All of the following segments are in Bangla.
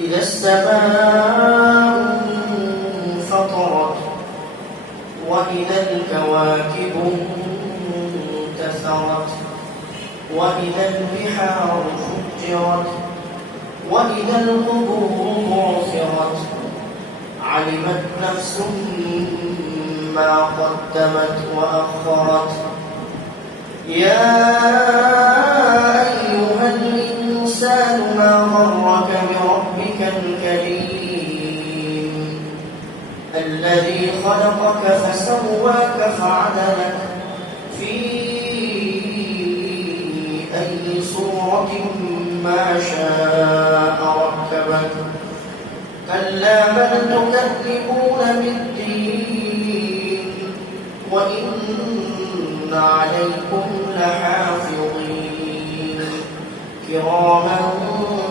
إذا السماء انفطرت وإذا الكواكب انتثرت وإذا البحار فجرت وإذا القبور بعثرت علمت نفس ما قدمت وأخرت يا أيها الإنسان ما غرك بربك الكريم الذي خلقك فسواك فعدلك في أي صورة ما شاء ركبك كلا بل تكذبون بالدين وإن عليكم لحافظين كراما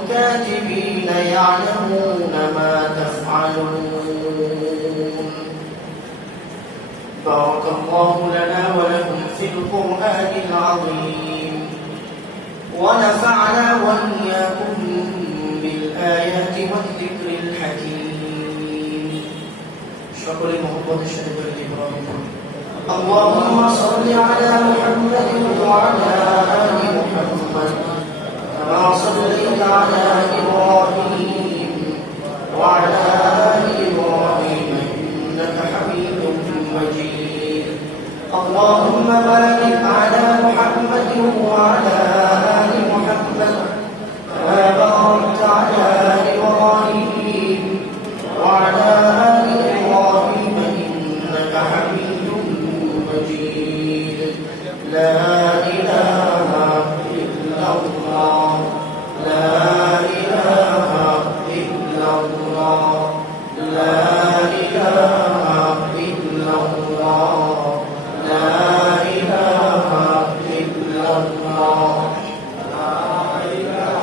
كاتبين يعلمون ما تفعلون. بارك الله لنا ولكم في القرآن العظيم ونفعنا وإياكم بالآيات والذكر الحكيم. شكرا محمد الشريف الإبراهيم. اللهم صل على محمد وعلى آل محمد كما صليت على إبراهيم وعلى آل إبراهيم إنك حميد مجيد. اللهم بارك على محمد وعلى آل محمد كما باركت على إبراهيم وعلى آل إبراهيم إنك حميد مجيد. لا إله إلا الله لا إله إلا الله لا إله إلا الله لا إله إلا الله لا إله إلا الله لا إله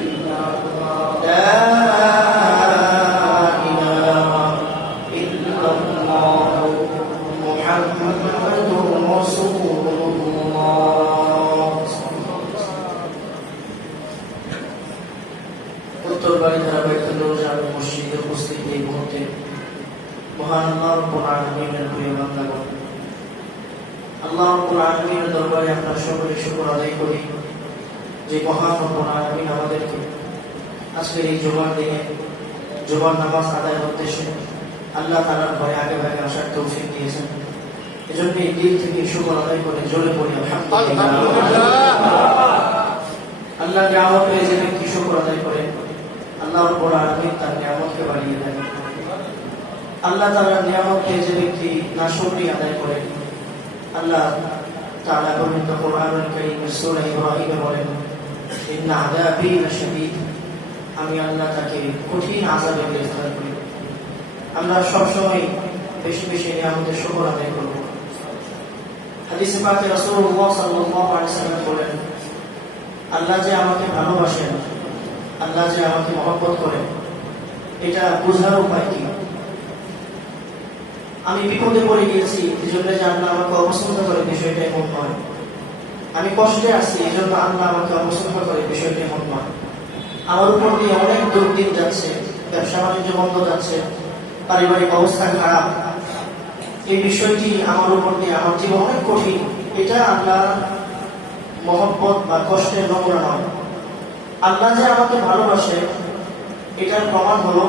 إلا الله لا إله إلا الله محمد رسول الله. উত্তরবাড়ি ধারাবাহিক মসজিদে উপস্থিত এই মুহূর্তে মহান আল্লাহ রাব্বুল আলামিনের প্রিয় বান্দাগণ, আল্লাহ রাব্বুল আলামিনের দরবারে আমরা সকলে শুকর আদায় করি যে মহান রব্বুল আলামিন আমাদেরকে আজকের এই জুমার দিনে জুমার নামাজ আদায়ের উদ্দেশ্যে আল্লাহ তাআলার ভয়ে আগে ভাগে আসার তৌফিক দিয়েছেন। এজন্য এই দিল থেকে শুকর আদায় করে জোরে পড়ি আলহামদুলিল্লাহ। আল্লাহ নিয়ামত পেয়ে যে ব্যক্তি শুকর আদায় করে আল্লাহ রাব্বুল আলামিন তার নিয়ামতকে বাড়িয়ে দেন। আল্লাহ তাআলার নিয়ামত পেয়ে যে ব্যক্তি নাশুকরি আদায় করে আল্লাহ তাআলা পবিত্র কোরআনুল কারীমের সূরা ইব্রাহিমে বলেন, ইন্না আযাবি লাশাদীদ, আমি আল্লাহ তাকে কঠিন আযাবে গ্রেফতার করি। আমরা সবসময় বেশি বেশি নিয়ামতের শুকর আদায় করব। হাদিসে পাকে রাসূলুল্লাহ সাল্লাল্লাহু আলাইহি ওয়াসাল্লাম বলেন, আল্লাহ যে আমাকে ভালোবাসেন, আল্লাহ যে আমাকে মহব্বত করেন, এটা বোঝার উপায় কি? আমি বিপদে পড়ে গিয়েছি এই জন্য যে আল্লাহ আমাকে অপছন্দ করে, বিষয়টা এমন নয়। আমি কষ্টে আছি এই জন্য আল্লাহ আমাকে অপছন্দ করে, বিষয়টা এমন নয়। আমার উপর দিয়ে অনেক দুর্দিন যাচ্ছে, ব্যবসা বাণিজ্য বন্ধ যাচ্ছে, পারিবারিক অবস্থা খারাপ, এই বিষয়টি আমার উপর দিয়ে আমার জীবন অনেক কঠিন, এটা আল্লাহ মহব্বত বা কষ্টের নমুনা নয়। আল্লাহ যে আমাকে ভালোবাসে এটার প্রমাণ হলো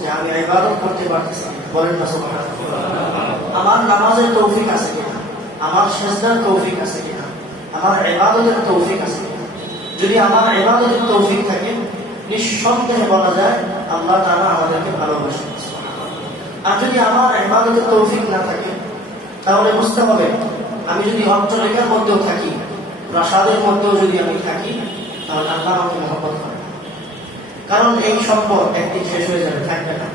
যে আমি ইবাদত করতে পারতেছি। বলেন না সুবহানাল্লাহ। আমার নামাজের তৌফিক আছে কিনা, আমার সিজদার তৌফিক আছে কিনা, আমার ইবাদতের তৌফিক আছে কিনা। যদি আমার ইবাদতের তৌফিক থাকে নিঃসন্দেহে বলা যায় আল্লাহ তাআলা আমাদেরকে ভালোবাসেন। আর যদি আমার ইবাদতের তৌফিক না থাকে তাহলে বুঝতে হবে আমি যদি অঞ্চলের মধ্যেও থাকি, প্রাসাদের মধ্যেও যদি আমি থাকি, তাহলে আল্লাহ আমাকে মহব্বত করে। কারণ এই সম্পদ একদিন শেষ হয়ে যাবে, থাকবে না,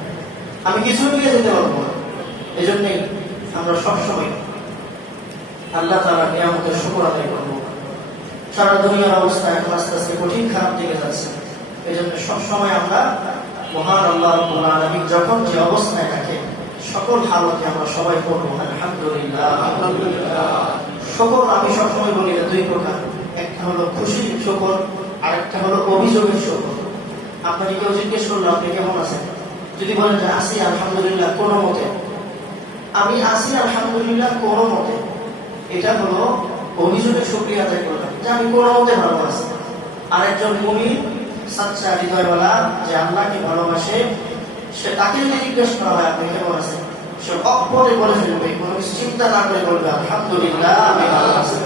আমি কিছু নিয়ে যেতে পারবো না। এই জন্যই আমরা সবসময় আল্লাহ তাআলার নিয়ামতের শুকর আদায় করবো। সারা দুনিয়ার অবস্থা এখন আস্তে আস্তে কঠিন খারাপ দিকে যাচ্ছে, এই জন্য সবসময় আমরা মহান আল্লাহ রাব্বুল আলামিন যখন যে অবস্থায় থাকে সকল হালতে আমরা সবাই পড়বো আলহামদুলিল্লাহ। আলহামদুলিল্লাহ। সকল আমি সবসময় বলি দুই প্রকার, একটা হলো খুশির শুকর, আরেকটা হলো অভিযোগের শুকর। আপনাকে কেউ জিজ্ঞেস করলো আপনি কেমন আছেন, যদি বলেন যে আছি আলহামদুলিল্লাহ কোনো মতে, আমি আছি আলহামদুলিল্লাহ কোনো মতে, এটা হলো অভিযোগের শুকরিয়া আদায় করলাম যে আমি কোনো মতে ভালো আছি। আরেকজন মুমিন সাচ্চা হৃদয়ওয়ালা যে আল্লাহকে ভালোবাসে, সে তাকে যদি জিজ্ঞেস করা হয় আপনি কেমন আছেন, সে অপরে বলে ফেলবে, কোনো কিছু চিন্তা না করে বলবে আলহামদুলিল্লাহ আমি ভালো আছি।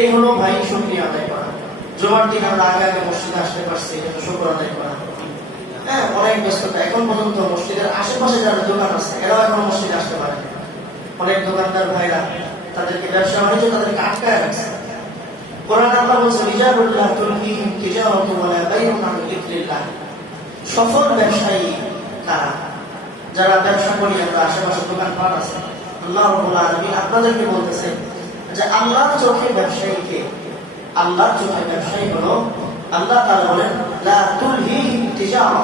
এই হলো ভাই শুকরিয়া আদায় করা। জুমার দিন আমরা আগে আগে মসজিদে আসতে পারছি, এটা তো শুকর আদায় করা। হ্যাঁ, অনেক ব্যস্ততা, এখন পর্যন্ত মসজিদের আশেপাশে যারা দোকান আছে এরাও এখন মসজিদে আসতে পারে। অনেক দোকানদার ভাইরা তাদেরকে ব্যবসা বাণিজ্য তাদেরকে আটকায় রাখছে। কোরআন আল্লাহ বলছে রিজালুল্লাহ তুলহিহিম তিজারাতু ওয়া লা বাইউন আন যিকরিল্লাহ। সফল ব্যবসায়ী কারা? যারা ব্যবসা করি আমরা, আশেপাশে দোকানপাট আছে, আল্লাহ রাব্বুল আলামিন আপনাদেরকে বলতেছেন যে আল্লাহর চোখে ব্যবসায়ী কে? আল্লাহর চোখে ব্যবসায়ী হলো, আল্লাহ তাআলা বলেন লা তুলহিহিম তিজারা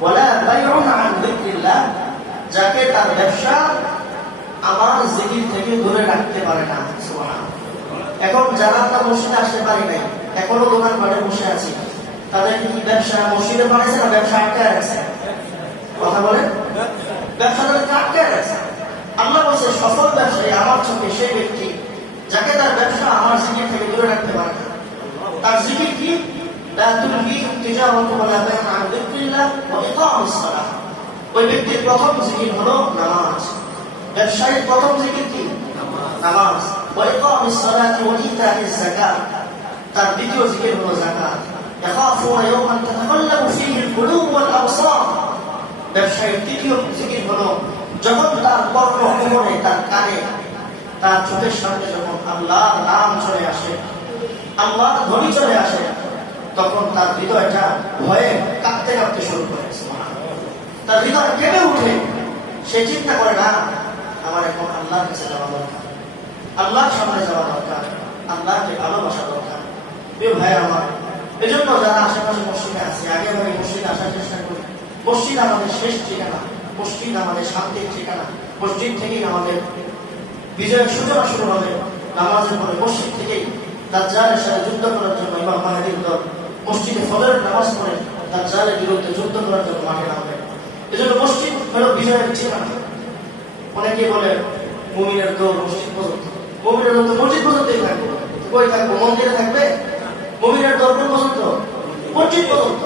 ওয়া লা বাইউন আন যিকরিল্লাহ, যাকে তার ব্যবসা আমার জিকির থেকে দূরে রাখতে পারে না। সুবহানাল্লাহ। এখন যারা আমরা মসজিদে আসতে পারি নাই, এখনো দোকানপাটে বসে আছি, তাদের কি ব্যবসা মসজিদে বানাইছে না ব্যবসা আটকায় রাখছে? কথা বলেন, ব্যবসা তাদেরকে আটকায় রাখছে। আল্লাহ বলছে সফল ব্যবসায়ী আমার চোখে সেই ব্যক্তি যাকে তার ব্যবসা আমার জিকির থেকে দূরে রাখতে পারে না। তার জিকির কি? লা তুলহিহিম তিজারাতু ওয়া লা বাইউন আন যিকরিল্লাহ ওয়া ইকামিস সালাহ। ওই ব্যক্তির প্রথম জিকির হলো নামাজ। ব্যবসায়ীর প্রথম জিকির কি? নামাজ। ওয়া ইকামিস সালাতি ওয়া ইতাইজ যাকাত। তার দ্বিতীয় জিকির হলো যাকাত। ইয়াখাফুনা ইয়াওমান তাতাকাল্লাবু ফীহি আল-কুলুব ওয়াল আবসার। ব্যবসায়ীর তৃতীয় জিকির হলো যখন তার কর্ণ ভুবনে, তার কানে, তার চোখের সামনে যখন আল্লাহর নাম চলে আসে, আল্লাহর ধ্বনি চলে আসে, তখন তার হৃদয়টা ভয়ে কাঁপতে কাঁপতে শুরু করে। তার হৃদয় কেঁপে উঠে। সে চিন্তা করে না আমার এখন আল্লাহর কাছে যাওয়া দরকার, আল্লাহর সামনে যাওয়া দরকার, আল্লাহকে ভালোবাসা দরকার। প্রিয় ভাই আমার, এজন্য যারা আশেপাশে মসজিদে আছে আগে ভাগে মসজিদে আসার চেষ্টা করি। মসজিদ আমাদের শেষ ঠিকানা, মসজিদ আমাদের শান্তির ঠিকানা। মসজিদ থেকেই আমাদের বিজয়ের সূচনা শুরু হবে। নামাজের পরে মসজিদ থেকেই দাজ্জালের সাথে যুদ্ধ করার জন্য ইমাম মাহদীর দল মসজিদে ফজরের নামাজ পড়ে দাজ্জালের বিরুদ্ধে যুদ্ধ করার জন্য মাঠে নামবে। এজন্য মসজিদ হলো বিজয়ের ঠিকানা। অনেকে বলে মুমিনের দৌড় মসজিদ পর্যন্ত। মুমিনের দৌড় মসজিদ পর্যন্তই থাকবে। কই থাকবো? মন্দিরে থাকবে? মুমিনের দৌড় পর্যন্ত মসজিদ পর্যন্ত।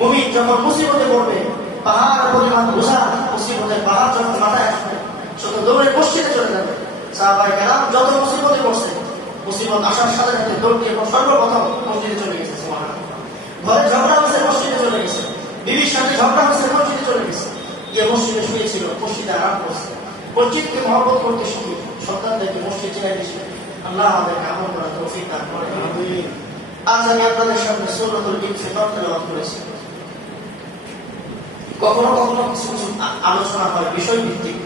মুমিন যখন মুসিবতে পড়বে, পাহাড় পরিমাণ বোঝা মুসিবতের পাহাড় যখন মাথায় আসবে, শুধু দৌড়ে মসজিদে চলে যাবে। সাহাবায়ে কেরাম যত মুসিবতে পড়ছে, মুসিবত আসার সাথে সাথে দৌড় দিয়ে সর্বপ্রথম মসজিদে চলে গেছে। সুবহানাল্লাহ। ঘরে ঝগড়া হয়েছে, মসজিদে চলে গেছে। বিবির সাথে ঝগড়া হয়েছে, মসজিদে চলে গেছে। গিয়ে মসজিদে শুয়েছিল, মসজিদে আরাম করছে। মসজিদকে মহব্বত করতে শিখি, সন্তানদেরকে মসজিদ চিনাই দিয়েছিল। আল্লাহ আমাদেরকে আমল করার তৌফিক দান করেন। আজ আমি আপনাদের সামনে সূরাতুল ইনফিতার তেলাওয়াত করেছি। কখনো কখনো কিছু কিছু আলোচনা হয় বিষয় ভিত্তিক,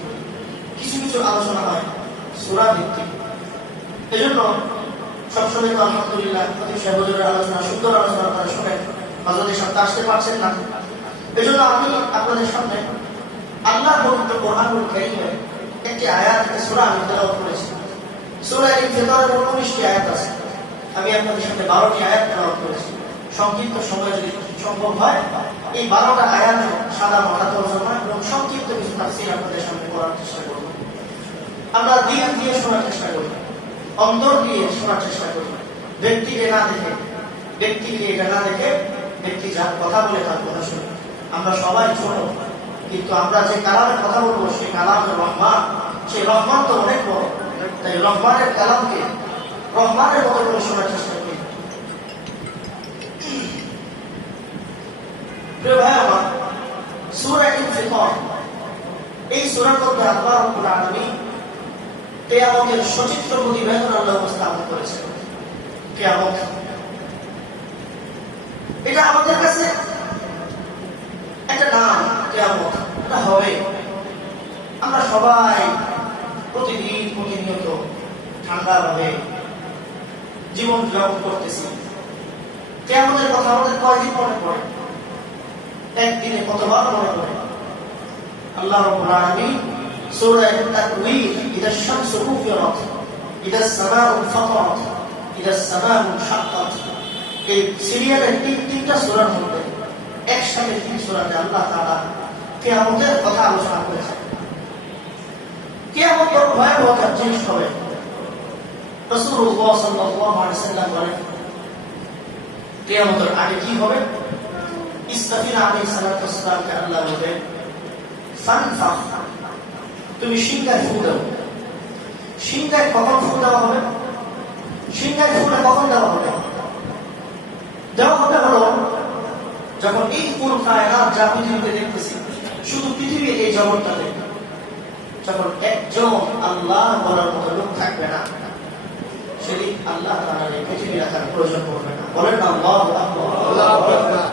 কিছু কিছু আলোচনা হয় সূরা ভিত্তিক। এজন্য সবসময় তো আলহামদুলিল্লাহ খতিব সাহেব হুজুরের আলোচনা, সুন্দর আলোচনা আপনারা শুনেন, হযরত সাহেব আসতে পারছেন না। এজন্য আমি আপনাদের সামনে আল্লাহর পবিত্র কোরআনুল কারীমের একটি আয়াত থেকে সূরা আমি তেলাওয়াত করেছি। সূরা ইনফিতারের 19টি আয়াত আছে। আমি আপনাদের সামনে 12টি আয়াত তেলাওয়াত করেছি। সংক্ষিপ্ত সময় যদি সম্ভব হয় এই 12টা আয়াতে সাদা মাথা তর্জমা এবং সংক্ষিপ্ত কিছু তাফসীর আপনাদের সামনে করার চেষ্টা করব। আমরা দিল দিয়ে শোনার চেষ্টা করি, অন্তর দিয়ে শোনার চেষ্টা করি, ব্যক্তিকে না দেখে, ব্যক্তিকে এটা না দেখে, ব্যক্তি যার কথা বলে তার কথা শুনি। আমরা সবাই ছোট, কিন্তু আমরা যে কালামের কথা বলবো সেই কালাম রহমান, সেই রহমান তো অনেক বড়। তাই রহমানের কালামকে রহমানের মতো করে শোনার চেষ্টা করি। প্রিয় ভাই আমার, সূরা ইনফিতার, এই সূরার মধ্যে আল্লাহ রাব্বুল আলামিন কিয়ামতের সচিত্র প্রতিবেদন আল্লাহ উপস্থাপন করেছেন। কিয়ামত এটা আমাদের কাছে একটা নাম, কিয়ামত এটা হবে। আমরা সবাই প্রতিদিন প্রতিনিয়ত ঠান্ডাভাবে জীবন যাপন করতেছি। কিয়ামতের কথা আমাদের কয়দিন মনে পড়ে? একদিনে কতবার মনে পড়ে? আল্লাহ রাব্বুল আলামিন সূরা আত-তাকওয়ির, ইদা শামসু কুফিরাত, ইদা সামাউ ফাতারাত, ইদা সামাউ শাক্কাত। এই সিরিয়ালের তিনটা সূরার মধ্যে একসাথে 3 সূরাতে আল্লাহ তাআলা কিয়ামতের কথা আলোচনা করেছেন। কিয়ামত বড় ভয়াবহ একটা জিনিস হবে। রাসূলুল্লাহ সাল্লাল্লাহু আলাইহি ওয়াসাল্লাম বলেন, কিয়ামতের আগে কি হবে? ইসরাফিল আলাইহিস সালাতু ওয়াসসালামকে আল্লাহ বলবেন, ফানফাখ, তুমি সিংহায় ফু দাও। সিংহায় কখন ফু দেওয়া হবে? সিংহায় ফুটা কখন দেওয়া হবে? দেওয়া হবে হলো যখন এই পুরো কায়নাত যা পৃথিবীতে দেখতেছি, শুধু পৃথিবীর এই জগৎটাতে যখন একজন আল্লাহ বলার মতো লোক থাকবে না, সেদিন আল্লাহ তাআলার এই পৃথিবী রাখার প্রয়োজন পড়বে না। বলেন না আল্লাহু আকবার। আল্লাহু আকবার।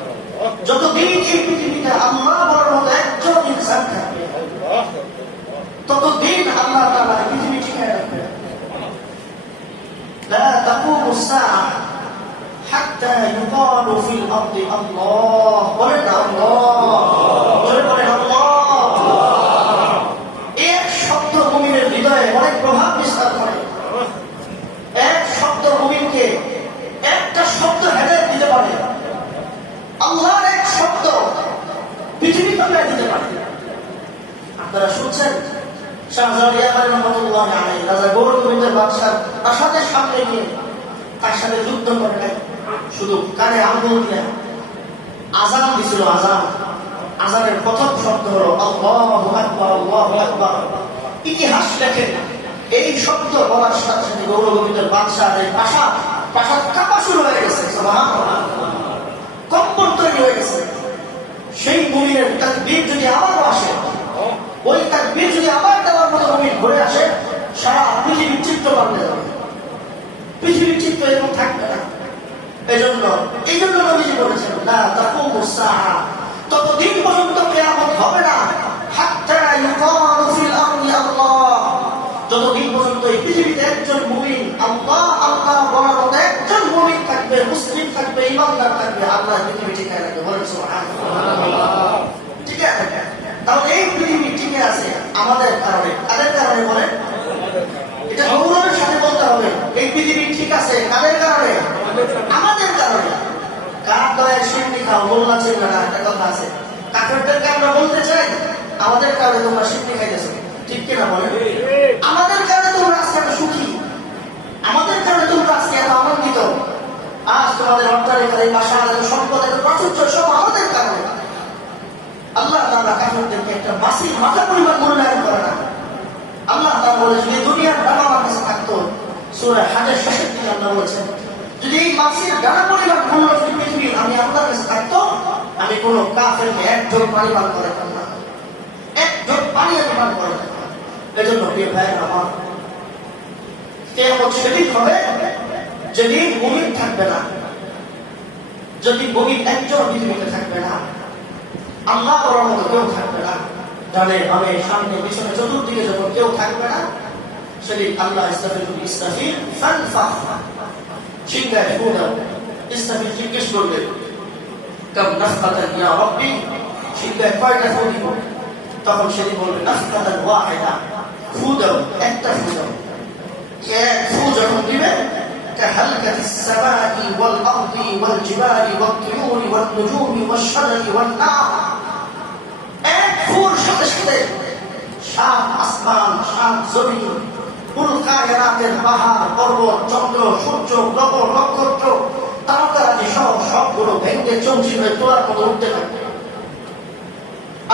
যতদিন এই পৃথিবীতে আল্লাহ বলার মতো একজন ইনসান থাকবে, ততদিন আল্লাহ তাআলা পৃথিবী টিকিয়ে রাখবে। লা তাকুমু الساعة حتى يقال في الأرض الله। বলেন না আল্লাহ। বলেন আল্লাহ। এক শব্দ মুমিনের হৃদয়ে অনেক প্রভাব বিস্তার করে। এক শব্দ মুমিনকে একটা শব্দ হেদায়েত দিতে পারে। আল্লাহর এক শব্দ পৃথিবী পাল্টায় দিতে পারে। আপনারা শুনছেন শাহজালাল ইয়ামানি রাহমাতুল্লাহি আলাইহি রাজা গৌরগোবিন্দের বাদশার প্রাসাদের সামনে গিয়ে তার সাথে যুদ্ধ করে নাই, শুধু কানে আঙ্গুল দিয়ে আযান দিছিল। আযানের প্রথম শব্দ হলো আল্লাহু আকবার, আল্লাহু আকবার। ইতিহাস লেখেন এই শব্দ বলার সাথে সাথে গৌরগোবিন্দের বাদশার এই প্রাসাদ কাঁপা শুরু হয়ে গেছে। সুবহানাল্লাহ। কম্পন তৈরি হয়ে গেছে। সেই মুমিনের তাকবীর যদি আবারও আসে, ওই তাকবীর যদি আবার দেওয়ার মতো মুমিন ঘুরে আসে, সারা পৃথিবীর চিত্র পাল্টে যাবে। পৃথিবীর চিত্র এরকম থাকবে না। এই জন্য নবীজি বলেছেন, লা তাকুমু الساعة, ততদিন পর্যন্ত কিয়ামত হবে না, হাত্তা ইউকালু ফিল আরদি আল্লাহ, যতদিন পর্যন্ত এই পৃথিবীতে একজন মুমিন আল্লাহ আল্লাহ বলার মতো একজন মুমিন থাকবে, মুসলিম থাকবে, ঈমানদার থাকবে, আল্লাহ পৃথিবী টিকে রাখবে। বলেন সুবহানাল্লাহ। ঠিক আছে? তাহলে এই পৃথিবী টিকে আছে আমাদের কারণে। কাদের কারণে বলেন? এটা গৌরবের সাথে বলতে হবে। এই পৃথিবী ঠিক আছে কাদের কারণে? আমাদের কারণে। কার দয়ায় সিন্নি খাও, বললা ছিল না, একটা কথা আছে। কাফেরদেরকে আমরা বলতে চাই, আমাদের কারণে তোমরা সিন্নি খাইতেছো। ঠিক কিনা বলেন? আমাদের কারণে তোমরা আজকে এত সুখী, আমাদের কারণে তোমরা আজকে এত আনন্দিত। আজ তোমাদের অট্টালিকা, এই বাসা, সম্পদ, এত প্রাচুর্য সব আমাদের কারণে। আল্লাহ তাআলা কাফেরদেরকে একটা মাসির মাথা পরিমাণ মূল্যায়ন করে না। আল্লাহ তাআলা বলে, যদি দুনিয়ার দাম আমার কাছে থাকতো, সূরা হাজের শেষের দিকে আল্লাহ বলেছেন, যদি এই মাসির দানা পরিমাণ মূল্য পৃথিবীর আমি আল্লাহর কাছে থাকতো, আমি কোনো কাফেরকে এক ঢোক পানি পান করাতাম না, এক ঢোক পানি আমি পান করাতাম না। এজন্য প্রিয় ভাইয়েরা আমার, কিয়ামত সেদিন হবে যেদিন মুমিন থাকবে না, যদি মুমিন একজন পৃথিবীতে থাকবে না, আল্লাহ বলার মতো কেউ থাকবে না, ডানে বামে সামনে পিছনে চতুর্দিকে যখন কেউ থাকবে না, সেদিন আল্লাহ ইসরাফিল ফানফাখ, সিংহায় ফু দাও। ইসরাফিল জিজ্ঞেস করবে, কাম নাফকাতান ইয়া রাব্বি, সিংহায় কয়টা ফু দিব? তখন সেদিন বলবে, নাফকাতান ওয়াহিদা, ফু দাও, একটা ফু দাও। এক ফু যখন দিবে, কাহালকাতিস সামাই ওয়াল আরদি ওয়াল জিবালি ওয়াত তুয়ুরি ওয়ান নুজুমি ওয়াশ শাজারি ওয়ান নার, এক ফুর সাথে সাথে সাত আসমান, সাত জমিন, পুরো কায়নাতের পাহাড়, পর্বত, চন্দ্র, সূর্য, গ্রহ, নক্ষত্র, তারকারাজি সহ সবগুলো ভেঙে চমচি হয়ে তোলার মতো উঠতে থাকবে।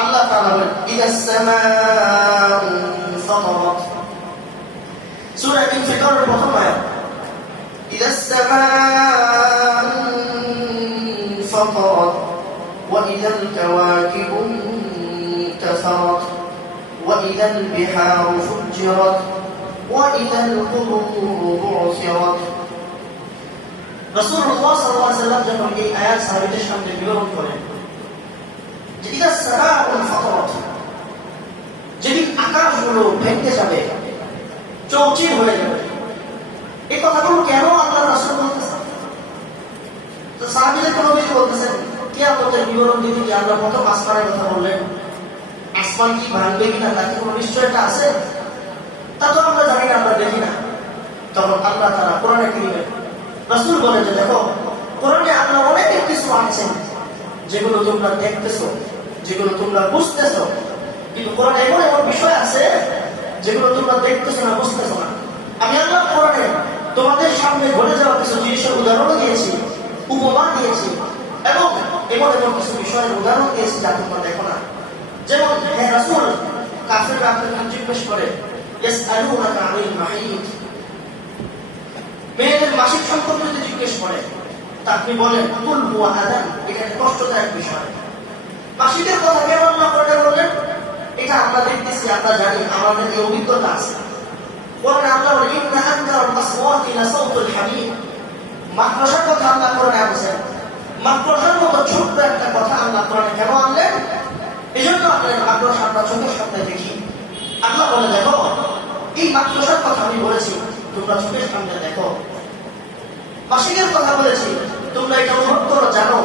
আল্লাহ তাআলা বলেন, ইদাস সামাউ ফাতারাত, সূরা ইনফিতারের প্রথম আয়াত, ইদাস সামাউ ফাতারাত ওয়া ইদাল কাওয়াকিবু انتثرت وإذا البحار فجرت وإذا القبور بعثرت। রাসূলুল্লাহ সাল্লাল্লাহু আলাইহি ওয়াসাল্লাম যখন এই আয়াত সাহাবীদের সামনে বিবরণ করেন যে ইদা সামাউল ফাতারাত, যেদিন আকাশগুলো ভেঙে যাবে, চৌচির হয়ে যাবে, এই কথাগুলো কেন আল্লাহ রাসূল বলতেছেন? তো সাহাবীদের কোনো কিছু বলতেছেন, কিয়ামতের বিবরণ দিতে গিয়ে আল্লাহ প্রথম আসমানের কথা বললেন। আসমান কি ভাঙবে কিনা তার কি কোনো নিশ্চয়তা আছে? তা তো আমরা জানি না, আমরা দেখি না। তখন আল্লাহ তাআলা কোরআনে কারীমে রাসূল বলেন যে দেখো, কোরআনে আল্লাহ অনেক কিছু আনছেন যেগুলো তোমরা দেখতেছো, যেগুলো তোমরা বুঝতেছো, কিন্তু কোরআনে এমন এমন বিষয় আছে যেগুলো তোমরা দেখতেছো না, বুঝতেছো না। আমি আল্লাহ কোরআনে তোমাদের সামনে ঘটে যাওয়া কিছু জিনিসের উদাহরণ দিয়েছি, উপমা দিয়েছি, এবং এমন এমন কিছু বিষয়ের উদাহরণ দিয়েছি যা তোমরা দেখো না। যেমন হে রাসূল, কাফিররা আপনাকে জিজ্ঞেস করে ইয়াসআলুনাকা আনিল মাহিদ, মেয়েদের মাসিক সম্পর্কে যদি জিজ্ঞেস করে তা আপনি বলেন কুল হুয়া আযান, এটা কষ্টদায়ক বিষয়। মাসিকের কথা কেন আল্লাহ কোরআনে বলেন? এটা আমরা দেখতেছি, আমরা জানি, আমাদের এই অভিজ্ঞতা আছে। কোরআনে আল্লাহ বলেন ইন্না আনকারাল আসওয়াতি লাসাউতুল হামিদ, মাকড়সার কথা আল্লাহ কোরআনে আনছেন। মাকড়সার মতো ছোট্ট একটা কথা আল্লাহ কোরআনে কেন আনলেন? এই জন্য আনলেন মাকড়সা আমরা চোখের সামনে দেখি। আল্লাহ বলে দেখো, এই মাকড়সার কথা আমি বলেছি, তোমরা চোখের সামনে দেখো। মাসিকের কথা বলেছি, তোমরা এটা অনুভব করো, জানো।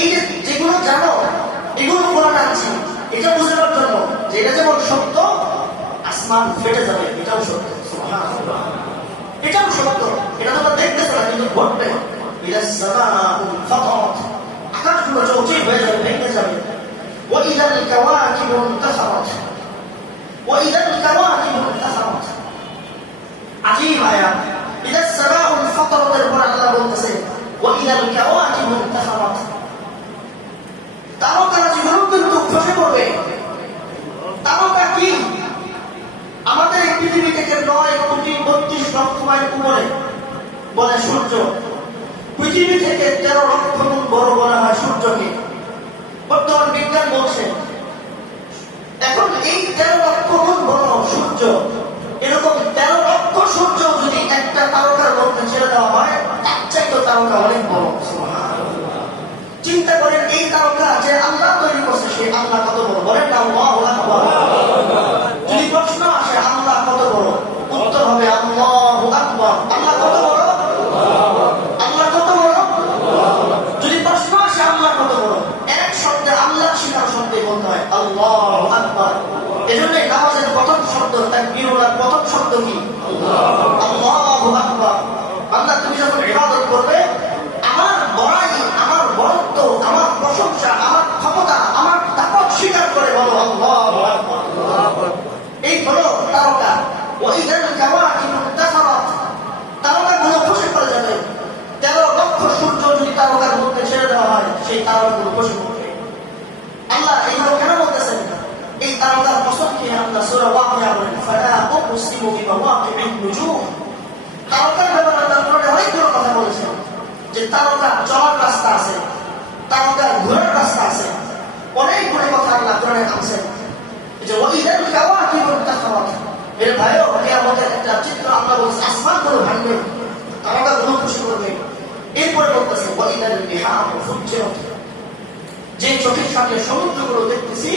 এই যে যেগুলো জানো, এগুলো কোরআনে আনছি এটা বোঝানোর জন্য যে এটা যেমন সত্য, আসমান ফেটে যাবে এটাও সত্য, সুবহানাল্লাহ, এটাও সত্য। এটা তোমরা দেখতেছো না, কিন্তু ঘটবে। ইদাস সামাউল ফাতারাত, আকাশগুলো চৌচির হয়ে যাবে, ভেঙে যাবে। ওয়া ইদাল কাওয়াকিবু ইনতাসারাত, ওয়া ইদাল কাওয়াকিবু ইনতাসারাত। আজীব আয়াত। ইদাস সামাউল ফাতারাতের পর আল্লাহ বলতেছে ওয়া ইদাল কাওয়াকিবু ইনতাসারাত, তারকারা জীবন কিন্তু খসে পড়বে। তারকা কি? আমাদের এই পৃথিবী থেকে 9,32,00,000 মাইল উপরে বলে সূর্য। পৃথিবী থেকে 13 লক্ষ গুণ বড় বলা হয় সূর্যকে। বর্তমান বিজ্ঞান বলছে এখন এই 13 লক্ষ গুণ বড় সূর্য, এরকম 13 লক্ষ সূর্য যদি একটা তারকার মধ্যে ছেড়ে দেওয়া হয়, তার চাইতে তারকা অনেক বড়। চিন্তা করেন, এই তারকা যে আল্লাহ তৈরি করছে, সেই আল্লাহ কত বড়? বলেন না আল্লাহু আকবার। যদি প্রশ্ন আসে আল্লাহ কত বড়, উত্তর হবে আল্লাহু আকবার। আল্লাহ কত বড়? আল্লাহ কত বড়? যদি প্রশ্ন আসে আল্লাহ কত বড়, এক শব্দে আল্লাহ স্বীকার শব্দে বলতে হয় আল্লাহু আকবার। এজন্য নামাজের প্রথম শব্দ, তাকবীরের প্রথম শব্দ কি? আল্লাহু আকবার। আল্লাহ তুমি যখন ইবাদত করবে, আমার বড়াই, আমার বরত্ব, আমার প্রশংসা, আমার ক্ষমতা, আমার তাকত স্বীকার করে বলো আল্লাহু আকবার। এই হলো তারকা। ওয়াইদাল কাওয়াকিবু ইনতাসারাত, তারকাগুলো খসে পড়ে যাবে। 13 লক্ষ সূর্য যদি তারকার মধ্যে ছেড়ে দেওয়া হয়, সেই তারকাগুলো খসে পড়বে। আল্লাহ এইগুলো কেন বলতেছেন? এই তারকার কসম খেয়ে আল্লাহ সূরা ওয়াকিয়া বলেন ফালা উকসিমু বিমাওয়াকিবিন নুজুম। তারকার ব্যাপারে আল্লাহ কোরআনে অনেকগুলো কথা বলেছেন, যে তারকা চলার রাস্তা আছে, তারকার ঘোরার রাস্তা আছে, অনেকগুলো কথা আল্লাহ কোরআনে আনছেন। যে ওয়াইদাল কাওয়াকিবু ইনতাসারাত, এর ভাইও কিয়ামতের একটা চিত্র আল্লাহ বলছে, আসমানগুলো ভাঙবে, তারকাগুলো খুশি করবে। এরপরে বলতেছে ওয়াইদাল বিহারু ফুজ্জিরাত, যে চোখের সামনে সমুদ্রগুলো দেখতেছি,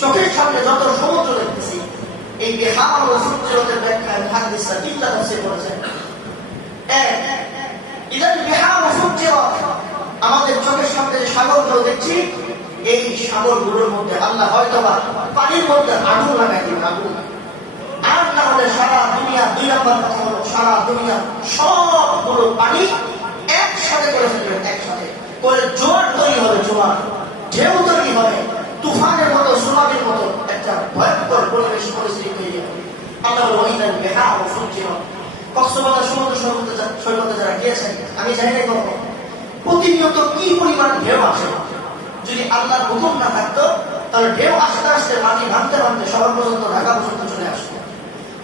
চোখের সামনে যত সমুদ্র দেখতেছি, এই বিহারু ফুজ্জিরাতের ব্যাখ্যায় হাদিসটা তিনটা তাফসীর করেছেন। এক, ইদাল বিহারু ফুজ্জিরাত, আমাদের চোখের সামনে যে সাগরগুলো দেখছি, এই সাগরগুলোর মধ্যে আল্লাহ হয়তোবা পানির মধ্যে আগুন লাগাই দিবেন, আগুন। আর না হলে সারা দুনিয়া, 2 নম্বর কথা হলো সারা দুনিয়া সবগুলো পানি একসাথে করে ফেলবেন, একসাথে করে জোয়ার তৈরি হবে, জোয়ার ঢেউ তৈরি হবে, তুফানের মতো, সুনামির মতো একটা ভয়ঙ্কর পরিবেশ পরিস্থিতি তৈরি হবে। আল্লাহ ওয়াইদাল বিহারু ফুজ্জিরাত। কক্সবাজার সমুদ্র সৈকতে যারা গিয়েছেন, আমি জানি না কখনো প্রতিনিয়ত কি পরিমাণ ঢেউ আসে। যদি আল্লাহর হুকুম না থাকতো, তাহলে ঢেউ আসতে আসতে মাটি ভাঙতে ভাঙতে শহর পর্যন্ত, ঢাকা পর্যন্ত চলে আসতো।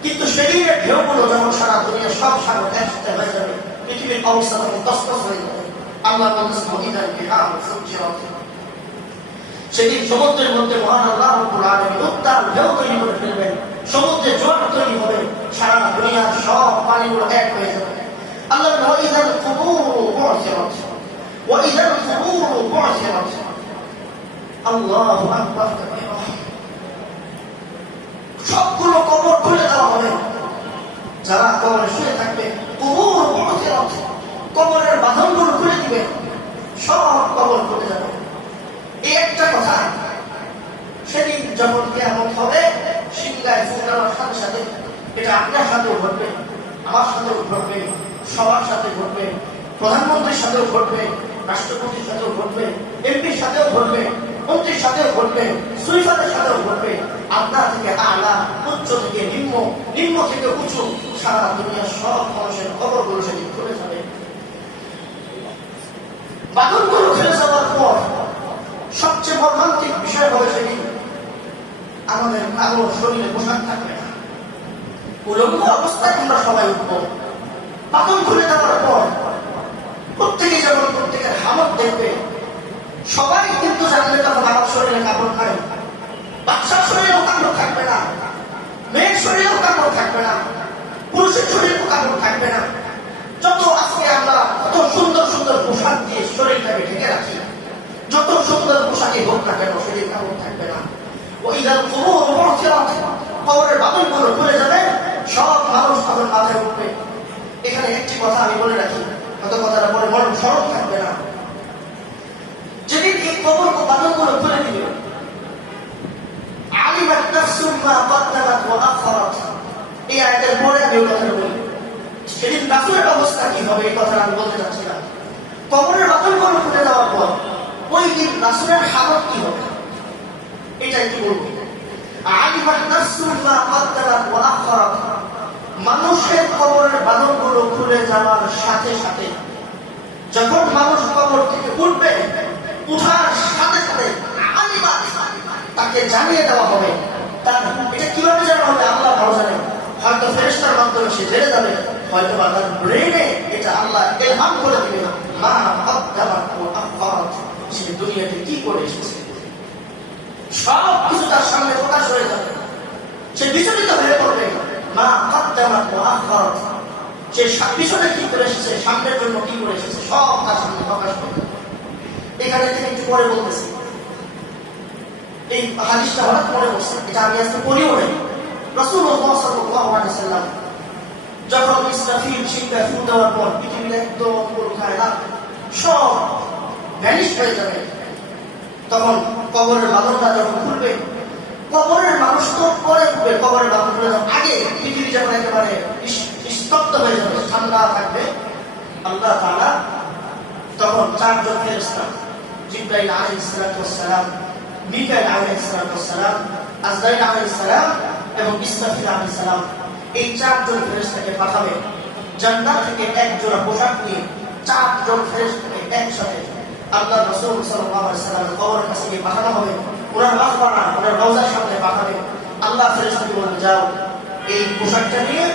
কিন্তু সেদিনের ঢেউগুলো যখন সারা দুনিয়ার সব সাগর একসাথে হয়ে যাবে, পৃথিবীর অবস্থা তখন তছনছ হয়ে যাবে। আল্লাহ বলতেছেন ওয়াইদাল বিহারু ফুজ্জিরাত। সেদিন সমুদ্রের মধ্যে মহান আল্লাহ রাব্বুল আলামিন উত্তাল ঢেউ তৈরি করে ফেলবেন, সমুদ্রে জোয়ার তৈরি হবে, সারা দুনিয়ার সব পানিগুলো এক হয়ে যাবে। আল্লাহ ওয়াইদাল কুবুরু বু'থিরাত, ওয়াইদাল কুবুরু বু'থিরাত। আল্লাহু আকবার। সবগুলো কবর খুলে দেওয়া হবে, যারা কবরে শুয়ে থাকবে, কুবুরু বু'থিরাত, কবরের বাঁধনগুলো খুলে দিবে, সব কবর খুলে যাবে। এই একটা কথা, সেদিন যখন কিয়ামত হবে, সিংহায় ফুঁকানোর সাথে সাথে এটা আপনার সাথেও ঘটবে, আমার সাথেও ঘটবে, সবার সাথে সাথে ঘটবে, প্রধানমন্ত্রীর সাথেও ঘটবে, রাষ্ট্রপতির সাথেও ঘটবে, এমপির সাথেও ঘটবে, মন্ত্রীর সাথেও ঘটবে, সুইফারের সাথেও ঘটবে। আপনার থেকে আলা, উচ্চ থেকে নিম্ন, নিম্ন থেকে উঁচু, সারা দুনিয়ার সব মানুষের খবরগুলো সেদিন খুলে যাবে। বাদনগুলো খেলে যাওয়ার পর সবচেয়ে মর্মান্তিক বিষয় হবে সেদিন আমাদের কারো শরীরে পোশাক থাকবে না, উলঙ্গ অবস্থায় আমরা সবাই উঠব। বাদন খুলে যাওয়ার পর প্রত্যেকে যেমন প্রত্যেকের হালত দেখবে, সবাই কিন্তু জানবে তখন আমার শরীরে কাপড় নাই। বাচ্চার শরীরেও কাপড় থাকবে না, মেয়ের শরীরেও কাপড় থাকবে না, পুরুষের শরীরেও কাপড় থাকবে না। যত আজকে আমরা কত সুন্দর সুন্দর পোশাক দিয়ে শরীরটাকে ঢেকে রাখি, যত সুন্দর পোশাকে হোক না কেন শরীর কাপড় থাকবে না। ওই কবরের বাদনগুলো খুলে যাবে, সব মানুষ তখন মাথায় উঠবে। এখানে একটি কথা আমি বলে রাখি, হয়তো কথাটা পরে মনে স্মরণ থাকবে না। যেদিন এই কবর বাদনগুলো খুলে দিবে, আলিমাত নাফসুম মা কদ্দামাত ওয়া আখখারাত, এই আয়াতের পরে আমি ওই কথাটা বলি। সেদিন রাসূলের অবস্থা কি হবে এই কথাটা আমি বলতে চাচ্ছি না। কবরের বাদনগুলো খুলে দেওয়ার পর ওই দিন রাসূলের হালত কি হবে এটা একটু বলবো। আলিমাত নাফসুম মা কদ্দামাত ওয়া আখখারাত, মানুষের কবরের বাদনগুলো খুলে যাওয়ার সাথে সাথে যখন মানুষ কবর থেকে উঠবে, উঠার সাথে সাথে আলিমাত, তাকে জানিয়ে দেওয়া হবে। তার এটা কিভাবে জানা হবে আল্লাহ ভালো জানেন। হয়তো ফেরেশতার মাধ্যমে সে জেনে যাবে, হয়তো বা তার ব্রেনে এটা আল্লাহ ইলহাম করে দিবে, মা কদ্দামাত ওয়া আখখারাত, সে দুনিয়াতে কি করে এসেছে সব কিছু তার সামনে প্রকাশ হয়ে যাবে। সে বিচলিত হয়ে পড়বে, মা কদ্দামাত ওয়া আখখারাত, সে পিছনে কি করে এসেছে, সামনের জন্য কি করে এসেছে, সব তার সামনে প্রকাশ করবে। এখানে থেকে একটু পরে বলতেছি, এই হাদিসটা হঠাৎ মনে পড়ছে, এটা আমি আজকে পড়িও নাই। রাসূলুল্লাহ সাল্লাল্লাহু আলাইহি ওয়াসাল্লাম যখন ইসরাফিল শিঙ্গা ফু দেওয়ার পর পৃথিবীর একদম অঙ্কুর কায়নাত সব ভ্যানিশ হয়ে যাবে, তখন কবরের বাদনটা যখন খুলবে, কবরের মানুষ তো পরে উঠবে, কবরের বাদন খুলে যাওয়ার আগে পৃথিবী যখন একেবারে স্তব্ধ হয়ে যাবে, ঠান্ডা থাকবে, আল্লাহ তাআলা তখন চারজন ফেরেশতা, জিবরাইল আলাইহিস সালাম, মিকাইল আলাইহিস সালাম, আজরাইল আলাইহিস সালাম এবং ইসরাফিল আলাইহিস সালাম, এই চারজন ফেরেশতাকে পাঠাবে। জান্নাত থেকে এক জোড়া পোশাক নিয়ে চারজন ফেরেশতাকে একসাথে আল্লাহ রাসূল সাল্লাল্লাহু আলাইহি ওয়াসাল্লামের কবরের কাছে গিয়ে পাঠানো হবে। ওনার মাকবারা, ওনার রওজার সামনে পাঠাবে। আল্লাহ ফেরেশতাকে বলবে, যাও এই পোশাকটা নিয়ে